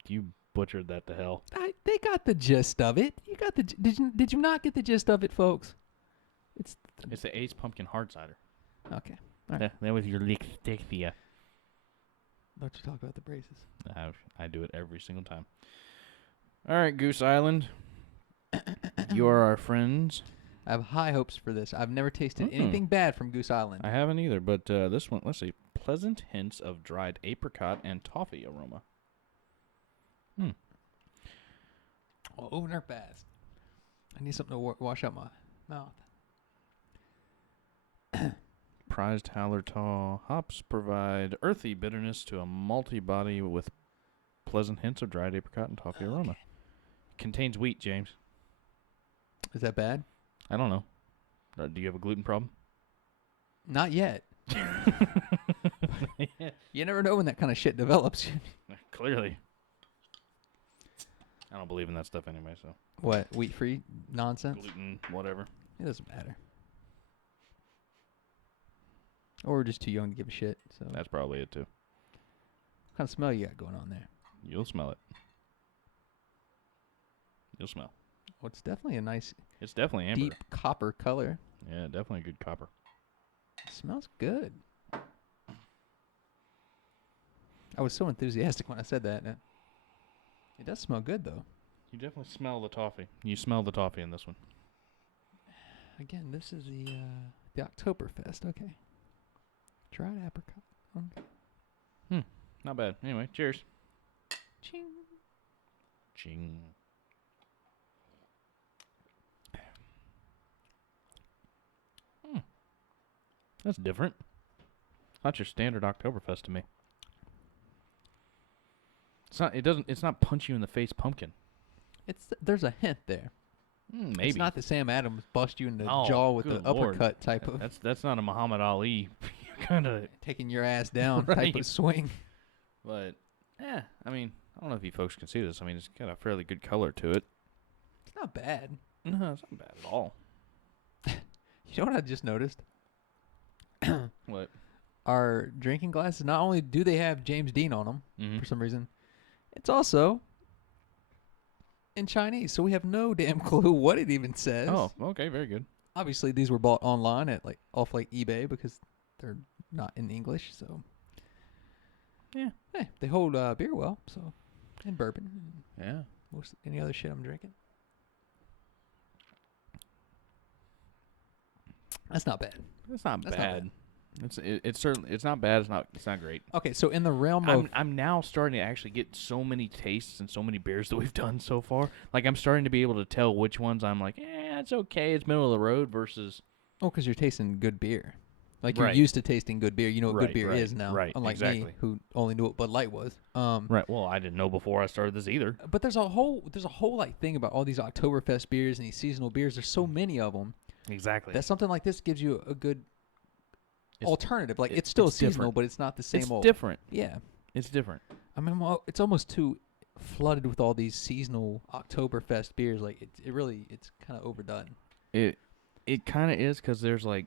You butchered that to hell. They got the gist of it. You got the... Did you not get the gist of it, folks? It's the Ace Pumpkin Hard Cider. Okay. All right. That was your Lixtexia. Don't you talk about the braces. I do it every single time. All right, Goose Island. You are our friends. I have high hopes for this. I've never tasted anything bad from Goose Island. I haven't either, but this one, let's see. Pleasant hints of dried apricot and toffee aroma. Well, open her fast. I need something to wash out my mouth. Prized Hallertau hops provide earthy bitterness to a malty body with pleasant hints of dried apricot and toffee aroma. Contains wheat, James. Is that bad? I don't know. Do you have a gluten problem? Not yet. You never know when that kind of shit develops. Clearly. I don't believe in that stuff anyway, so. What? Wheat-free nonsense? Gluten, whatever. It doesn't matter. Or we're just too young to give a shit. So that's probably it, too. What kind of smell you got going on there? You'll smell it. You'll smell. Well, it's definitely a nice... It's definitely amber. Deep copper color. Yeah, definitely good copper. It smells good. I was so enthusiastic when I said that. It does smell good, though. You definitely smell the toffee. You smell the toffee in this one. Again, this is the Oktoberfest. Okay. Dried apricot. Okay. Not bad. Anyway, cheers. Ching. Ching. That's different. Not your standard Oktoberfest to me. It's not. It doesn't. It's not punch you in the face pumpkin. There's a hint there. Maybe it's not the Sam Adams bust you in the jaw with the uppercut type of. That's not a Muhammad Ali kind of taking your ass down right. type of swing. But I mean, I don't know if you folks can see this. I mean, it's got a fairly good color to it. It's not bad. No, it's not bad at all. You know what I just noticed? What? Our drinking glasses, not only do they have James Dean on them for some reason, it's also in Chinese, so we have no damn clue what it even says. Oh, okay, very good. Obviously, these were bought online at off eBay because they're not in English. So yeah, hey, they hold beer well. So and bourbon. Yeah. Most any other shit I'm drinking. That's not bad. It's not bad. It's certainly it's not bad. It's not great. Okay, so in the realm of I'm now starting to actually get so many tastes and so many beers that we've done so far. Like I'm starting to be able to tell which ones I'm like, it's okay, it's middle of the road versus. Oh, because you're tasting good beer. Like you're right. used to tasting good beer. You know what good beer right, is now. Right. Unlike exactly. me, who only knew what Bud Light was. Right. Well, I didn't know before I started this either. But there's a whole thing about all these Oktoberfest beers and these seasonal beers. There's so many of them. Exactly. That something like this gives you a good alternative. Like it's still seasonal, different. but it's not the same old. It's different. Yeah. It's different. I mean, it's almost too flooded with all these seasonal Oktoberfest beers. Like it's kind of overdone. It kind of is because there's like,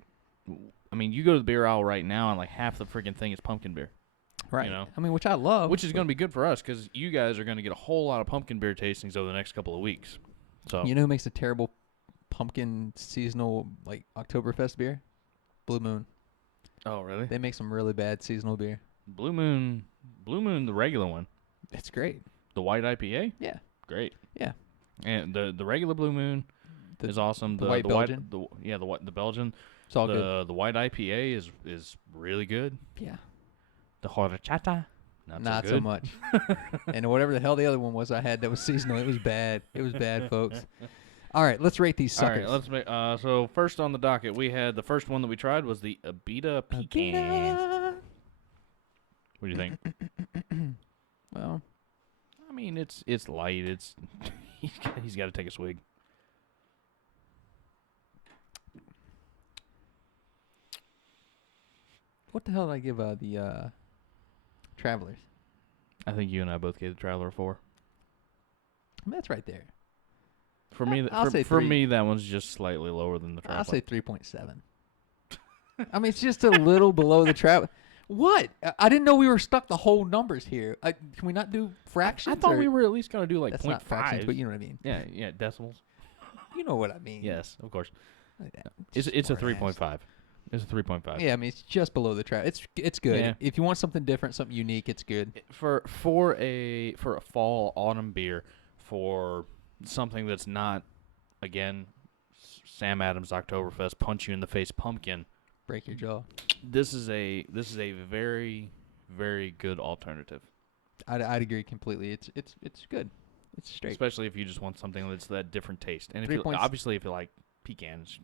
I mean, you go to the beer aisle right now and like half the freaking thing is pumpkin beer. Right. You know? I mean, which I love. Which is going to be good for us because you guys are going to get a whole lot of pumpkin beer tastings over the next couple of weeks. So you know who makes a terrible pumpkin seasonal like Oktoberfest beer? Blue Moon. Oh, really? They make some really bad seasonal beer. Blue Moon, the regular one. It's great. The white IPA? Yeah. Great. Yeah. And the regular Blue Moon is awesome. The white Belgian? The Belgian. It's all good. The white IPA is really good. Yeah. The Horchata, not so much. And whatever the hell the other one was I had that was seasonal, it was bad. It was bad, folks. All right, let's rate these suckers. All right, let's make. So first on the docket, we had the first one that we tried was the Abita Pecan. What do you think? Well, I mean, it's light. It's he's got to take a swig. What the hell did I give the Travelers? I think you and I both gave the Traveler a 4. I mean, that's right there. For me, for me, that one's just slightly lower than the Traveler. I'll say 3.7. I mean, it's just a little below the Traveler. What? I didn't know we were stuck the whole numbers here. Can we not do fractions? I thought we were at least going to do like that's 0.5. not fractions, but you know what I mean. Yeah, decimals. You know what I mean. Yes, of course. Like that. It's a 3.5. It's a 3.5. Yeah, I mean, it's just below the Traveler. It's good. Yeah. If you want something different, something unique, it's good. For a fall autumn beer, for something that's not, again, Sam Adams Oktoberfest punch you in the face pumpkin. Break your jaw. This is a very, very good alternative. I'd agree completely. It's good. It's straight. Especially if you just want something that's that different taste. And if you like pecans,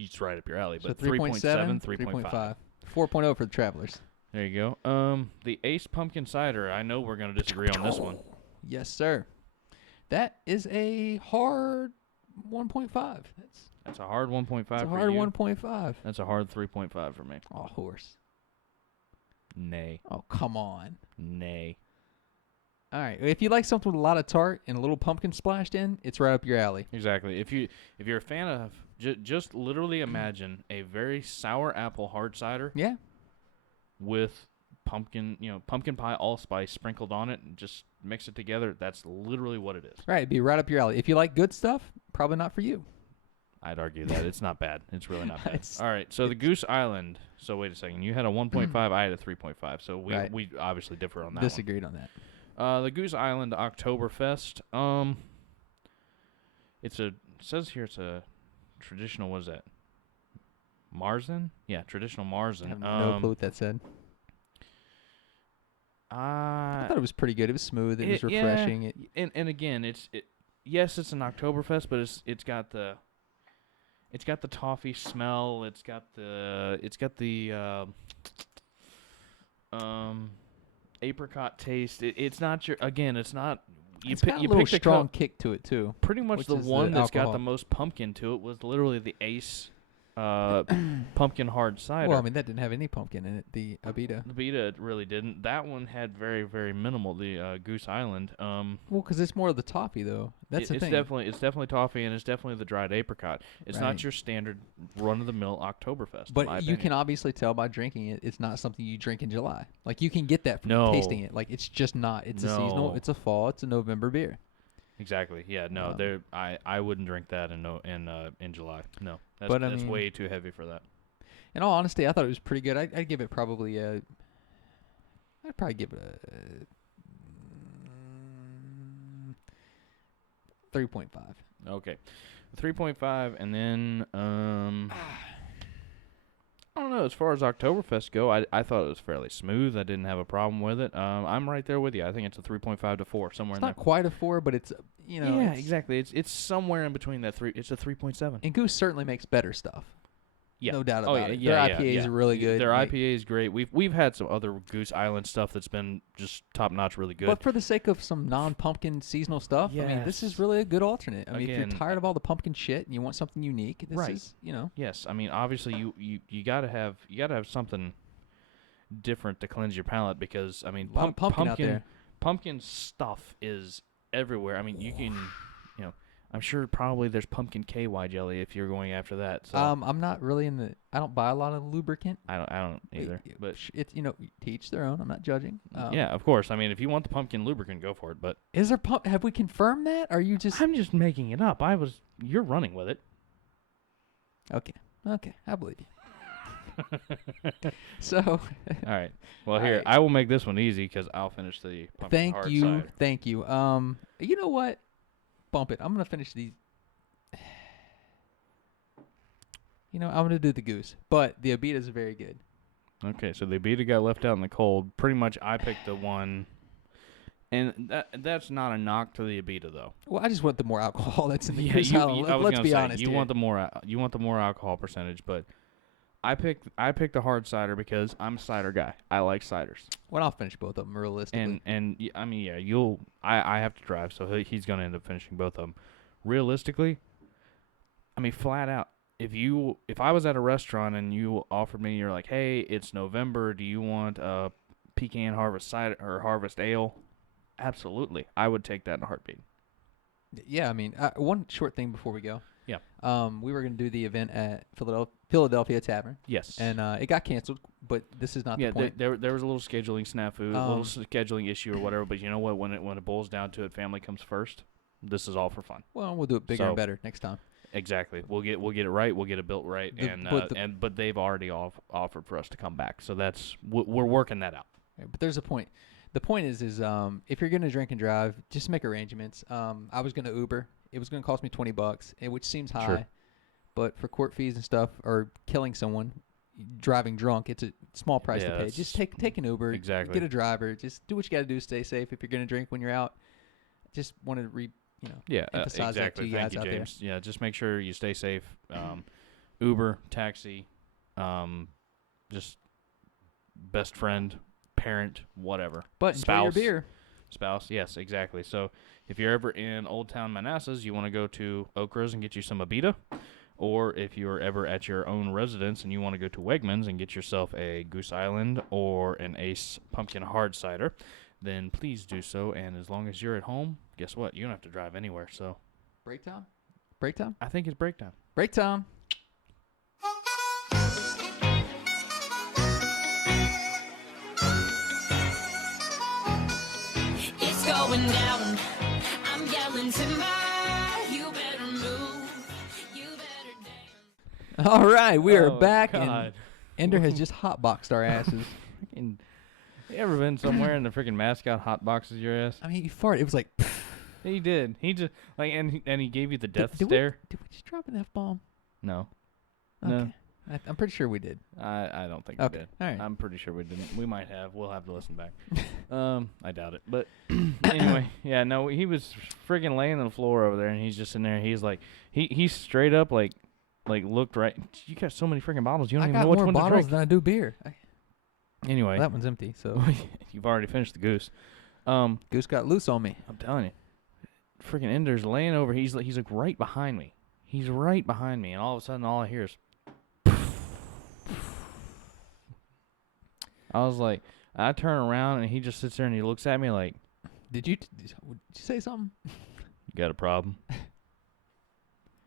it's right up your alley. But so 3.7, 3.5. 4.0 for the Travelers. There you go. The Ace Pumpkin Cider. I know we're going to disagree on this one. Yes, sir. That is a hard 1.5. That's a hard 1.5 for you. It's a hard 1.5. That's a hard 3.5 for me. Oh, horse. Nay. Oh, come on. Nay. All right. If you like something with a lot of tart and a little pumpkin splashed in, it's right up your alley. Exactly. If you're a fan of, just literally imagine a very sour apple hard cider. Yeah. With pumpkin pie allspice sprinkled on it, and just mix it together. That's literally what it is. Right. It'd be right up your alley. If you like good stuff, probably not for you. I'd argue that it's not bad. It's really not bad. All right. So the Goose Island. So wait a second. You had a 1.5. I had a 3.5. So we obviously differ on that. Disagreed on that. The Goose Island Oktoberfest. It says here it's a traditional. What is that? Marzen? Yeah, traditional Marzen. I have no clue what that said. I thought it was pretty good. It was smooth. It was refreshing. Yeah. And again, yes, it's an Oktoberfest, but it's got the toffee smell. It's got the apricot taste. It's not it's not. It's got a little strong kick to it too. Pretty much the one that's got the most pumpkin to it was literally the Ace pumpkin hard cider. Well, I mean, that didn't have any pumpkin in it, the Abita. The Abita really didn't. That one had very, very minimal, the Goose Island. Well, because it's more of the toffee, though. That's the thing. It's definitely toffee, and it's definitely the dried apricot. It's not your standard run-of-the-mill Oktoberfest. But you can obviously tell by drinking it, it's not something you drink in July. Like, you can get that from tasting it. Like, it's just not. It's a seasonal, it's a fall, it's a November beer. Exactly. Yeah. No. I wouldn't drink that in July. No. That's way too heavy for that. In all honesty, I thought it was pretty good. I'd give it probably I'd probably give it a 3.5. Okay, 3.5, and then I don't know. As far as Oktoberfest go, I thought it was fairly smooth. I didn't have a problem with it. I'm right there with you. I think it's a 3.5 to 4, somewhere in there. It's not quite a 4, but it's, Yeah, exactly. It's somewhere in between that 3. It's a 3.7. And Goose certainly makes better stuff. Yeah. No doubt about it. Yeah, Their IPAs are really good. Their IPA is great. We've had some other Goose Island stuff that's been just top notch, really good. But for the sake of some non-pumpkin seasonal stuff, I mean, this is really a good alternate. I mean, if you're tired of all the pumpkin shit and you want something unique, this is, Yes, I mean, obviously you gotta have something different to cleanse your palate because I mean, pumpkin stuff is everywhere. I mean, you can, I'm sure probably there's pumpkin KY jelly if you're going after that. So. I'm not really I don't buy a lot of lubricant. I don't either. But it's to each their own. I'm not judging. Yeah, of course. I mean, if you want the pumpkin lubricant, go for it. But is there have we confirmed that? Or are you just? I'm just making it up. You're running with it. Okay, I believe you. So. All right. Well, here I will make this one easy because I'll finish the pumpkin hard cider. Thank you. You know what? Bump it. I'm gonna finish these. I'm gonna do the Goose, but the Abita is very good. Okay, so the Abita got left out in the cold. Pretty much, I picked the one, and that's not a knock to the Abita though. Well, I just want the more alcohol that's in the Goose. Let's be honest. You want the more alcohol percentage, but I picked the hard cider because I'm a cider guy. I like ciders. Well, I'll finish both of them realistically. And I mean, yeah, I have to drive, so he's gonna end up finishing both of them. Realistically, I mean, flat out, if I was at a restaurant and you offered me, you're like, hey, it's November, do you want a pecan harvest cider or harvest ale? Absolutely, I would take that in a heartbeat. Yeah, I mean, one short thing before we go. Yeah. We were going to do the event at Philadelphia Tavern. Yes. And it got canceled, but this is not the point. Yeah, there was a little scheduling snafu, a little scheduling issue or whatever, but you know what? When it boils down to it, family comes first. This is all for fun. Well, we'll do it bigger and better next time. Exactly. We'll get it right. We'll get it built right. But they've already offered for us to come back. So we're working that out. Right, but there's a point. The point is if you're going to drink and drive, just make arrangements. I was going to Uber. It was going to cost me $20, which seems high. Sure. But for court fees and stuff, or killing someone, driving drunk, it's a small price to pay. Just take an Uber. Exactly. Get a driver. Just do what you got to do to stay safe. If you're going to drink when you're out, just want to emphasize that to you guys out there. Yeah, just make sure you stay safe. Uber, taxi, just best friend, parent, whatever. But enjoy your beer. Spouse, yes, exactly. So if you're ever in Old Town Manassas, you want to go to Okras and get you some Abita. Or if you're ever at your own residence and you want to go to Wegmans and get yourself a Goose Island or an Ace Pumpkin Hard Cider, then please do so. And as long as you're at home, guess what? You don't have to drive anywhere. So break time? Break time? I think it's break time. Break time. Going down, I'm yelling timber. You better move. You better dance. All right, we are back, God. and Ender has just hotboxed our asses. You ever been somewhere and the freaking mascot hotboxes your ass? I mean, he farted. It was like. He did. He just and he gave you the death stare. Did we just drop an F-bomb? No. Okay. No. I'm pretty sure we did. I don't think we did. All right. I'm pretty sure we didn't. We might have. We'll have to listen back. I doubt it. But anyway, yeah, no, he was friggin' laying on the floor over there, and he's just in there. He's like, he straight up like looked right. You got so many friggin' bottles. You don't even know which one to drink. I got more bottles than I do beer. Anyway, well, that one's empty. So you've already finished the Goose. Goose got loose on me. I'm telling you, friggin' Ender's laying over. He's like right behind me. He's right behind me, and all of a sudden, all I hear is. I was like, I turn around and he just sits there and he looks at me like, Did you say something? You got a problem?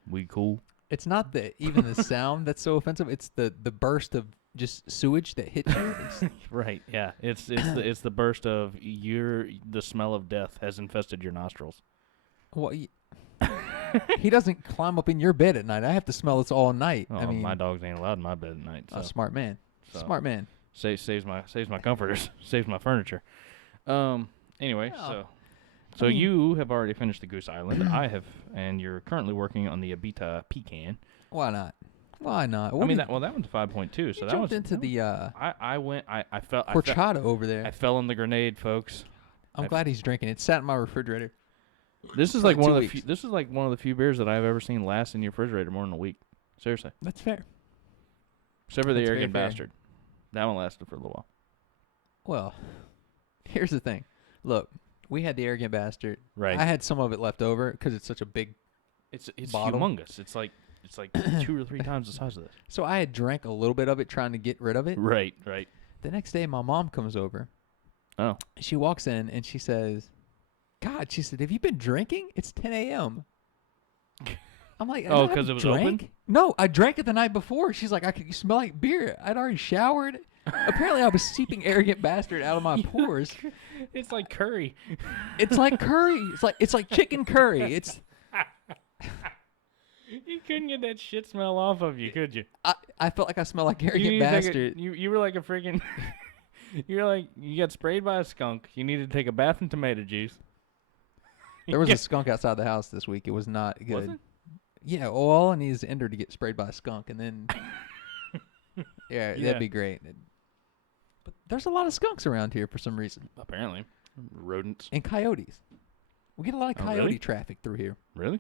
We cool? It's not even the sound that's so offensive. It's the burst of just sewage that hits you. Right. Yeah. It's the burst of the smell of death has infested your nostrils. Well, he doesn't climb up in your bed at night. I have to smell this all night. Oh, I mean, my dogs ain't allowed in my bed at night. So. Smart man. Smart man. Saves my comforters, saves my furniture. Anyway, so you have already finished the Goose Island. I have, and you're currently working on the Abita Pecan. Why not? Why not? I mean, that one's 5.2. So that was into the. I fell. Horchata over there. I fell in the grenade, folks. I'm glad he's drinking. It sat in my refrigerator. This is like one of the few beers that I've ever seen last in your refrigerator more than a week. Seriously. That's fair. Except for the That's very arrogant fair. bastard. That one lasted for a little while. Well, here's the thing. Look, we had the arrogant bastard. Right. I had some of it left over because it's such a big. It's bottle. humongous. It's like 2 or 3 times the size of this. So I had drank a little bit of it, trying to get rid of it. Right. The next day, my mom comes over. Oh. She walks in and she says, "God," she said, "have you been drinking? It's 10 a.m." I'm like, Oh, 'cause it was open? No, I drank it the night before. She's like, you smell like beer. I'd already showered. Apparently, I was seeping arrogant bastard out of my pores. It's like curry. It's like curry. It's like chicken curry. It's. You couldn't get that shit smell off of you, could you? I felt like I smelled like You arrogant needed to take bastard. you were like a freaking. You're like you got sprayed by a skunk. You needed to take a bath in tomato juice. There was a skunk outside the house this week. It was not good. Was it? Yeah, well, all I need is Ender to get sprayed by a skunk, and then yeah, that'd be great. But there's a lot of skunks around here for some reason, Apparently, rodents. and coyotes. We get a lot of Oh, coyote really? traffic through here. Really?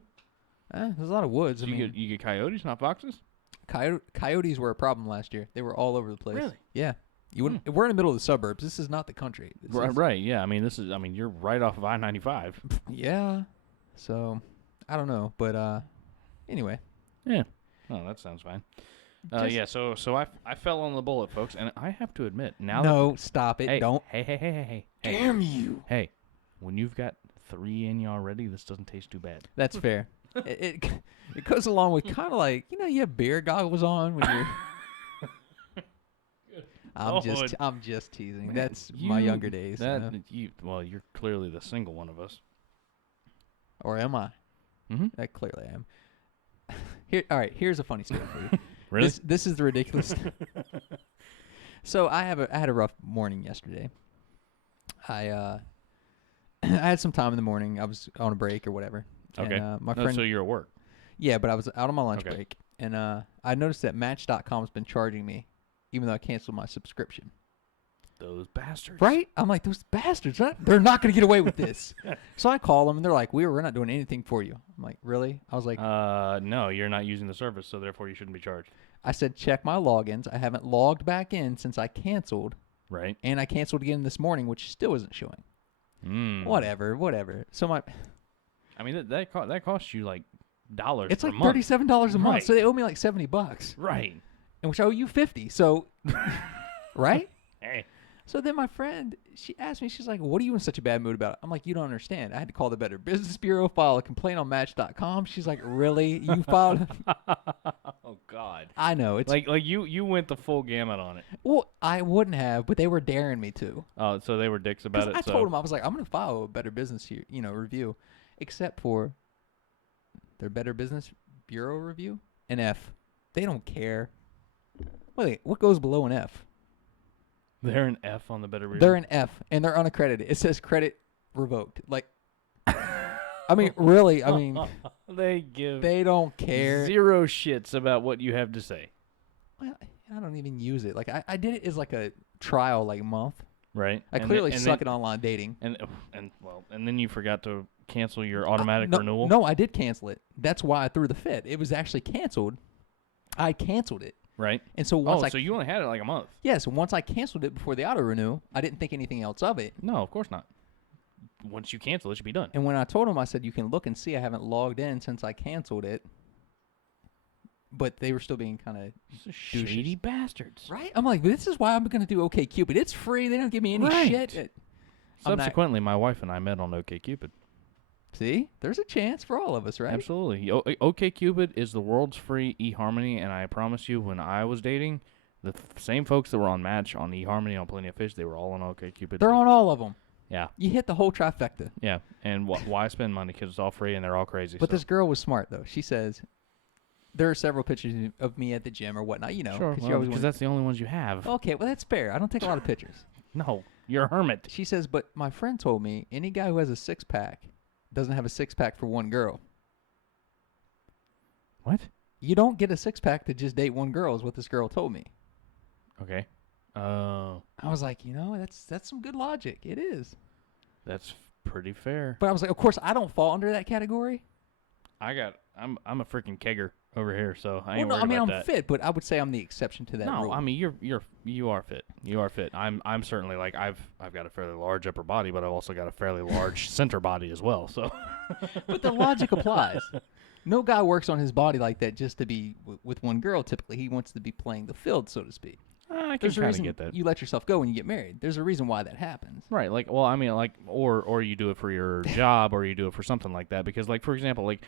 There's a lot of woods. I mean, You get coyotes, not foxes? coyotes were a problem last year. They were all over the place. Really? Yeah. You wouldn't. We're in the middle of the suburbs. This is not the country. This is- Right. Yeah. I mean, you're right off of I-95. Yeah. So, I don't know, but anyway. Yeah. Oh, that sounds fine. Just- Yeah. So I fell on the bullet, folks, and I have to admit now. No, stop it! Hey, Don't. Hey. Damn you! Hey, when you've got 3 in you already, this doesn't taste too bad. That's fair. It goes along with kind of like, you have beer goggles on when you're. I'm just teasing. Man, That's my younger days. Well, you're clearly the single one of us. Or am I? Mm-hmm. That clearly I am. All right. Here's a funny story for you. Really? This is the ridiculous. So I had a rough morning yesterday. I had some time in the morning. I was on a break or whatever. Okay. And, my friend. So you're at work. Yeah, but I was out on my lunch Okay. break, and I noticed that Match.com's been charging me, even though I canceled my subscription. Those bastards. Right? I'm like, those bastards, they're not going to get away with this. So I call them, and they're like, we're not doing anything for you. I'm like, really? I was like, No, you're not using the service, so therefore you shouldn't be charged. I said, check my logins. I haven't logged back in since I canceled, Right. and I canceled again this morning, which still isn't showing. Whatever. So I mean, that costs you like dollars. it's per like month. $37 a month, Right. so they owe me like $70, Right. and which I owe you $50. So, right? Hey. So then my friend, she asked me, she's like, what are you in such a bad mood about? I'm like, you don't understand. I had to call the Better Business Bureau, file a complaint on Match.com. She's like, really? You filed? Oh God. I know. It's Like you went the full gamut on it. well, I wouldn't have, but they were daring me to. Oh, so they were dicks about it. I told them, I was like, I'm going to file a Better Business here, review, except for their Better Business Bureau review, an F. They don't care. Wait, what goes below an F? They're an F on the Better Review. They're an F, and they're unaccredited. It says credit revoked. Like, I mean, really, I mean, they don't care. 0 shits about what you have to say. Well, I don't even use it. Like, I did it as like a trial, like month. Right. I clearly suck at online dating. And then you forgot to cancel your automatic renewal. No, I did cancel it. That's why I threw the fit. It was actually canceled. I canceled it. Right. And so once so you only had it like a month. Yes, once I canceled it before the auto renew, I didn't think anything else of it. No, of course not. Once you cancel, it should be done. And when I told him, I said, you can look and see I haven't logged in since I canceled it. But they were still being kind of shady bastards. Right? I'm like, this is why I'm going to do OkCupid. It's free. They don't give me any shit. Subsequently, my wife and I met on OkCupid. See? There's a chance for all of us, right? Absolutely. OkCupid is the world's free eHarmony, and I promise you, when I was dating, the same folks that were on Match, on eHarmony, on Plenty of Fish, they were all on OkCupid. They're on all of them. Yeah. You hit the whole trifecta. Yeah. And why spend money? Because it's all free, and they're all crazy. But this girl was smart, though. She says, there are several pictures of me at the gym or whatnot, Sure, because that's the only ones you have. Okay, well, that's fair. I don't take a lot of pictures. No, you're a hermit. She says, but my friend told me any guy who has a six-pack doesn't have a six-pack for one girl. What? You don't get a six-pack to just date one girl is what this girl told me. Okay. I was like, that's some good logic. It is. That's pretty fair. But I was like, of course, I don't fall under that category. I'm a freaking kegger. over here, so I ain't Well, no, worried I mean, about I'm that. fit, but I would say I'm the exception to that No, rule. I mean you are fit. You are fit. I'm certainly like I've got a fairly large upper body, but I've also got a fairly large center body as well. So, But the logic applies. No guy works on his body like that just to be with one girl. Typically, he wants to be playing the field, so to speak. I can There's a kind of reason get that. you let yourself go when you get married. There's a reason why that happens. Right, like, well, I mean, like, or you do it for your job, or you do it for something like that. Because, like, for example, like,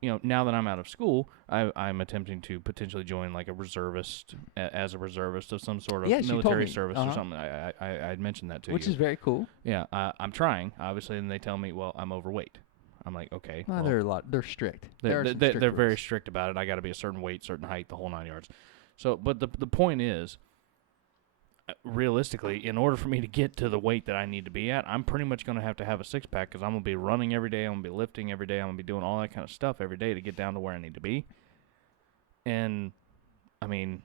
you know, now that I'm out of school, I'm attempting to potentially join like a reservist as a reservist of some sort of Yes, you told military me. service or something. I'd mentioned that to Which you, is very cool. Yeah, I'm trying, obviously, and they tell me, well, I'm overweight. I'm like, okay. Well, they're strict. They're strict very rules. strict about it. I got to be a certain weight, certain height, the whole 9 yards. So, but the point is, realistically, in order for me to get to the weight that I need to be at, I'm pretty much going to have a six-pack because I'm going to be running every day, I'm going to be lifting every day, I'm going to be doing all that kind of stuff every day to get down to where I need to be. And, I'm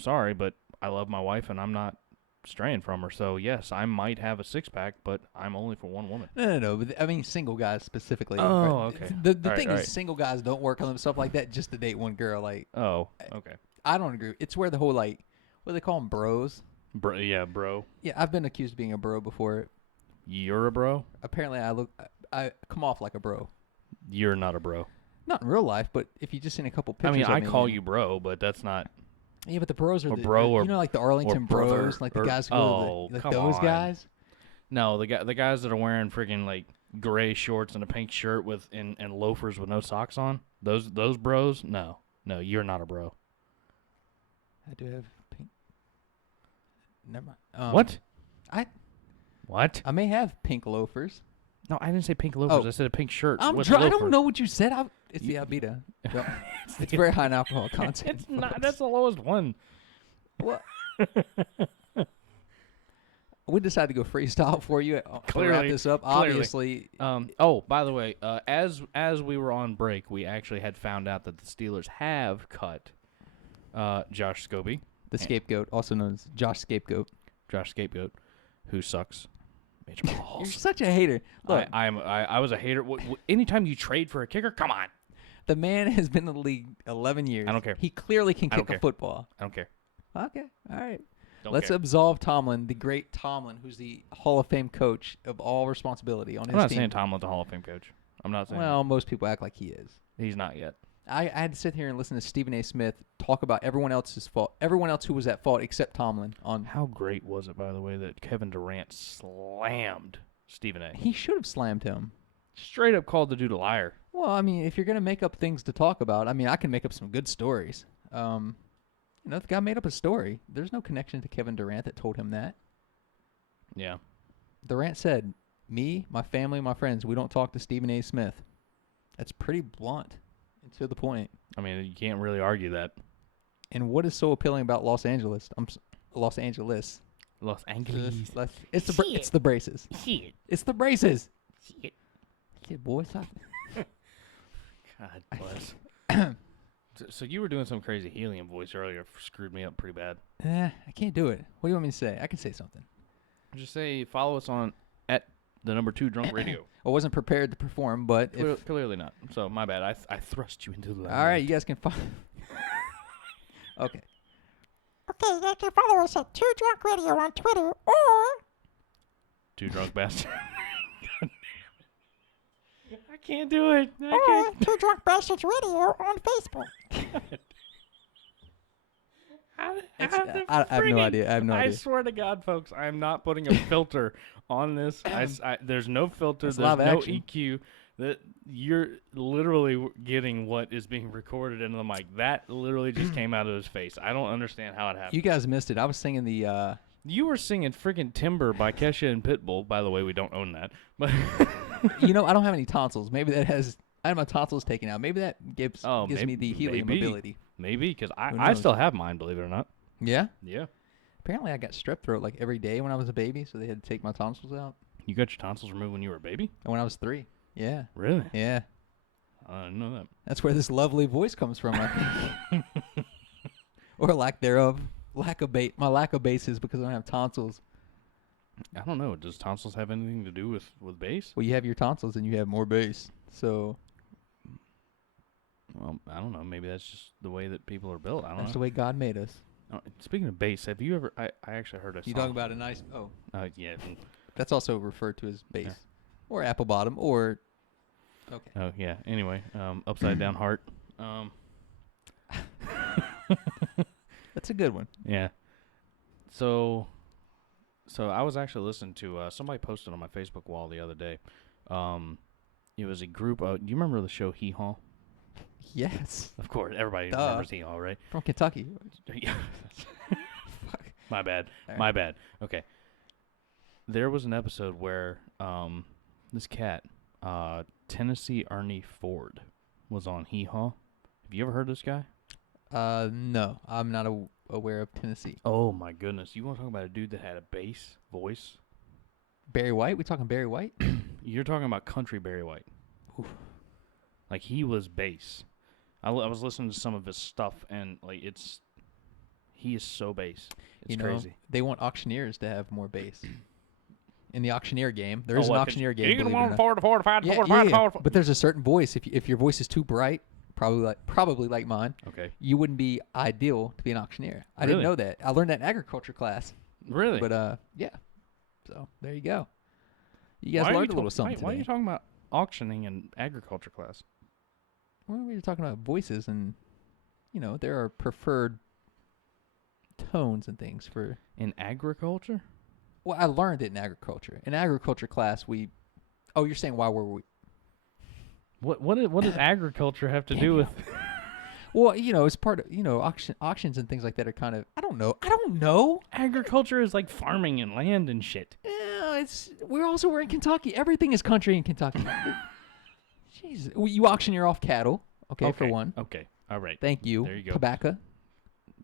sorry, but I love my wife, and I'm not straying from her. So, yes, I might have a six-pack, but I'm only for one woman. No. But I mean, single guys specifically. Oh, okay. The thing is, single guys don't work on themselves like that just to date one girl. Like, oh, okay. I don't agree. It's where the whole, like, what do they call them, bros? Bro. Yeah, I've been accused of being a bro before. You're a bro? Apparently, I come off like a bro. You're not a bro. Not in real life, but if you just seen a couple pictures I of me, call you bro, but that's not... Yeah, but the bros are Or bro or- you know, like the Arlington or brother, bros, like the or- guys who oh, go to like come those on. guys. No, the guys that are wearing freaking like gray shorts and a pink shirt with and loafers with no socks on. Those bros? No, you're not a bro. I do have pink. Never mind. What? I may have pink loafers. No, I didn't say pink loafers. Oh. I said a pink shirt. I with don't loafers. know what you said. It's the Abita. No, it's very high in alcohol content. It's not. That's the lowest one. What? We decided to go freestyle for you to wrap Clearly, this up. clearly. Obviously, Oh, by the way, as we were on break, we actually had found out that the Steelers have cut Josh Scobie, the scapegoat, also known as Josh Scapegoat. Josh Scapegoat, who sucks. Major balls. You're such a hater. Look, I was a hater. Anytime you trade for a kicker, come on. the man has been in the league 11 years. I don't care. He clearly can I don't kick a care. football. I don't care. Okay, all right. Don't Let's care. absolve Tomlin, the great Tomlin, who's the Hall of Fame coach of all responsibility on his I'm not team. saying Tomlin's the Hall of Fame coach. I'm not saying Well, most people act like he is. he's not yet. I had to sit here and listen to Stephen A. Smith talk about everyone else's fault, everyone else who was at fault except Tomlin. On How great was it, by the way, that Kevin Durant slammed Stephen A. he should have slammed him. Straight up called the dude a liar. Well, I mean, if you're gonna make up things to talk about, I mean, I can make up some good stories. The guy made up a story. There's no connection to Kevin Durant that told him that. Yeah. Durant said, "Me, my family, my friends, we don't talk to Stephen A. Smith." That's pretty blunt and to the point. I mean, you can't really argue that. And what is so appealing about Los Angeles? Los Angeles. Los Angeles. It's the braces. Shit. It's the braces. Shit. Shit, boy, stop. God bless. So you were doing some crazy helium voice earlier. Screwed me up pretty bad. I can't do it. What do you want me to say? I can say something. Just say follow us on at the number 2 Drunk Radio. I wasn't prepared to perform, but Clearly not. So my bad. I thrust you into the limelight. all right, you guys can follow. Okay. Okay, you guys can follow us at 2 Drunk Radio on Twitter or 2 Drunk Bastard. God damn it. I can't do it. or 2 Drunk Bastards Radio on Facebook. I have no idea. I have no I idea. swear to God, folks, I am not putting a filter on this. There's no filter. That's There's live no action. EQ. That you're literally getting what is being recorded into the mic. That literally just came out of his face. I don't understand how it happened. You guys missed it. I was singing the. You were singing freaking Timber by Kesha and Pitbull. By the way, we don't own that. But I don't have any tonsils. Maybe that has. I had my tonsils taken out. Maybe that gives me the helium ability. Maybe, because Who I knows? still have mine, believe it or not. Yeah. Yeah. Apparently, I got strep throat like every day when I was a baby, so they had to take my tonsils out. You got your tonsils removed when you were a baby? And when I was 3. Yeah. Really? Yeah. I didn't know that. That's where this lovely voice comes from, I think. Or lack thereof. My lack of bass is because I don't have tonsils. I don't know. Does tonsils have anything to do with bass? Well, you have your tonsils and you have more bass. So Well, I don't know. Maybe that's just the way that people are built. I don't know. That's the way God made us. Speaking of bass, have you ever? I actually heard a song. You talking about a nice? Oh. Yeah. That's also referred to as bass, or apple bottom, or. Okay. Oh yeah. Anyway, upside down heart. That's a good one. Yeah. So I was actually listening to somebody posted on my Facebook wall the other day. It was a group. Do you remember the show Hee Haw? Yes. Of course, everybody remembers Hee Haw, right? From Kentucky. Yeah. My bad. Right. My bad. Okay. There was an episode where this cat, Tennessee Ernie Ford, was on Hee Haw. Have you ever heard of this guy? No, I'm not aware of Tennessee. Oh my goodness! You want to talk about a dude that had a bass voice? Barry White? We talking Barry White? You're talking about country Barry White. Oof. Like he was bass. I was listening to some of his stuff, and like he is so bass. It's crazy. They want auctioneers to have more bass. In the auctioneer game, there is an auctioneer game. You can want 45, but there's a certain voice. If your voice is too bright, probably like mine, okay, you wouldn't be ideal to be an auctioneer. I didn't know that. I learned that in agriculture class. Really? But yeah. So there you go. You guys learned a little something. Why are you talking about auctioning in agriculture class? Well, we were talking about voices, and there are preferred tones and things for in agriculture. Well, I learned it in agriculture. In agriculture class, Oh, you're saying why were we? What does agriculture have to do with? Well, it's part of auctions and things like that are kind of I don't know. Agriculture is like farming and land and shit. Yeah, we're in Kentucky. Everything is country in Kentucky. Jeez, you auctioneer off cattle. Okay, for one. Okay, all right. Thank you. There you go. Tobacco.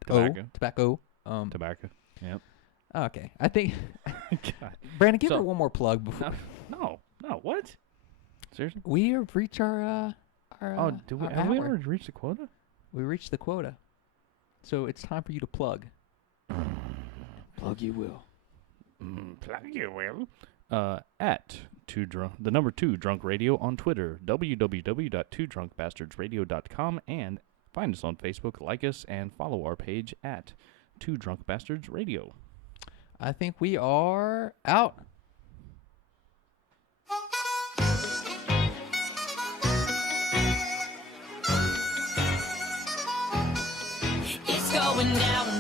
Tobacco. Yep. Okay, I think. God. Brandon, give her one more plug before. No. What? Seriously? We have reached our. Have we ever reached the quota? We reached the quota, so it's time for you to plug. Plug you will. Plug you will. At the number 2 Drunk Radio on Twitter, www.twodrunkbastardsradio.com, and find us on Facebook, like us, and follow our page at 2 Drunk Bastards Radio. I think we are out. It's going down.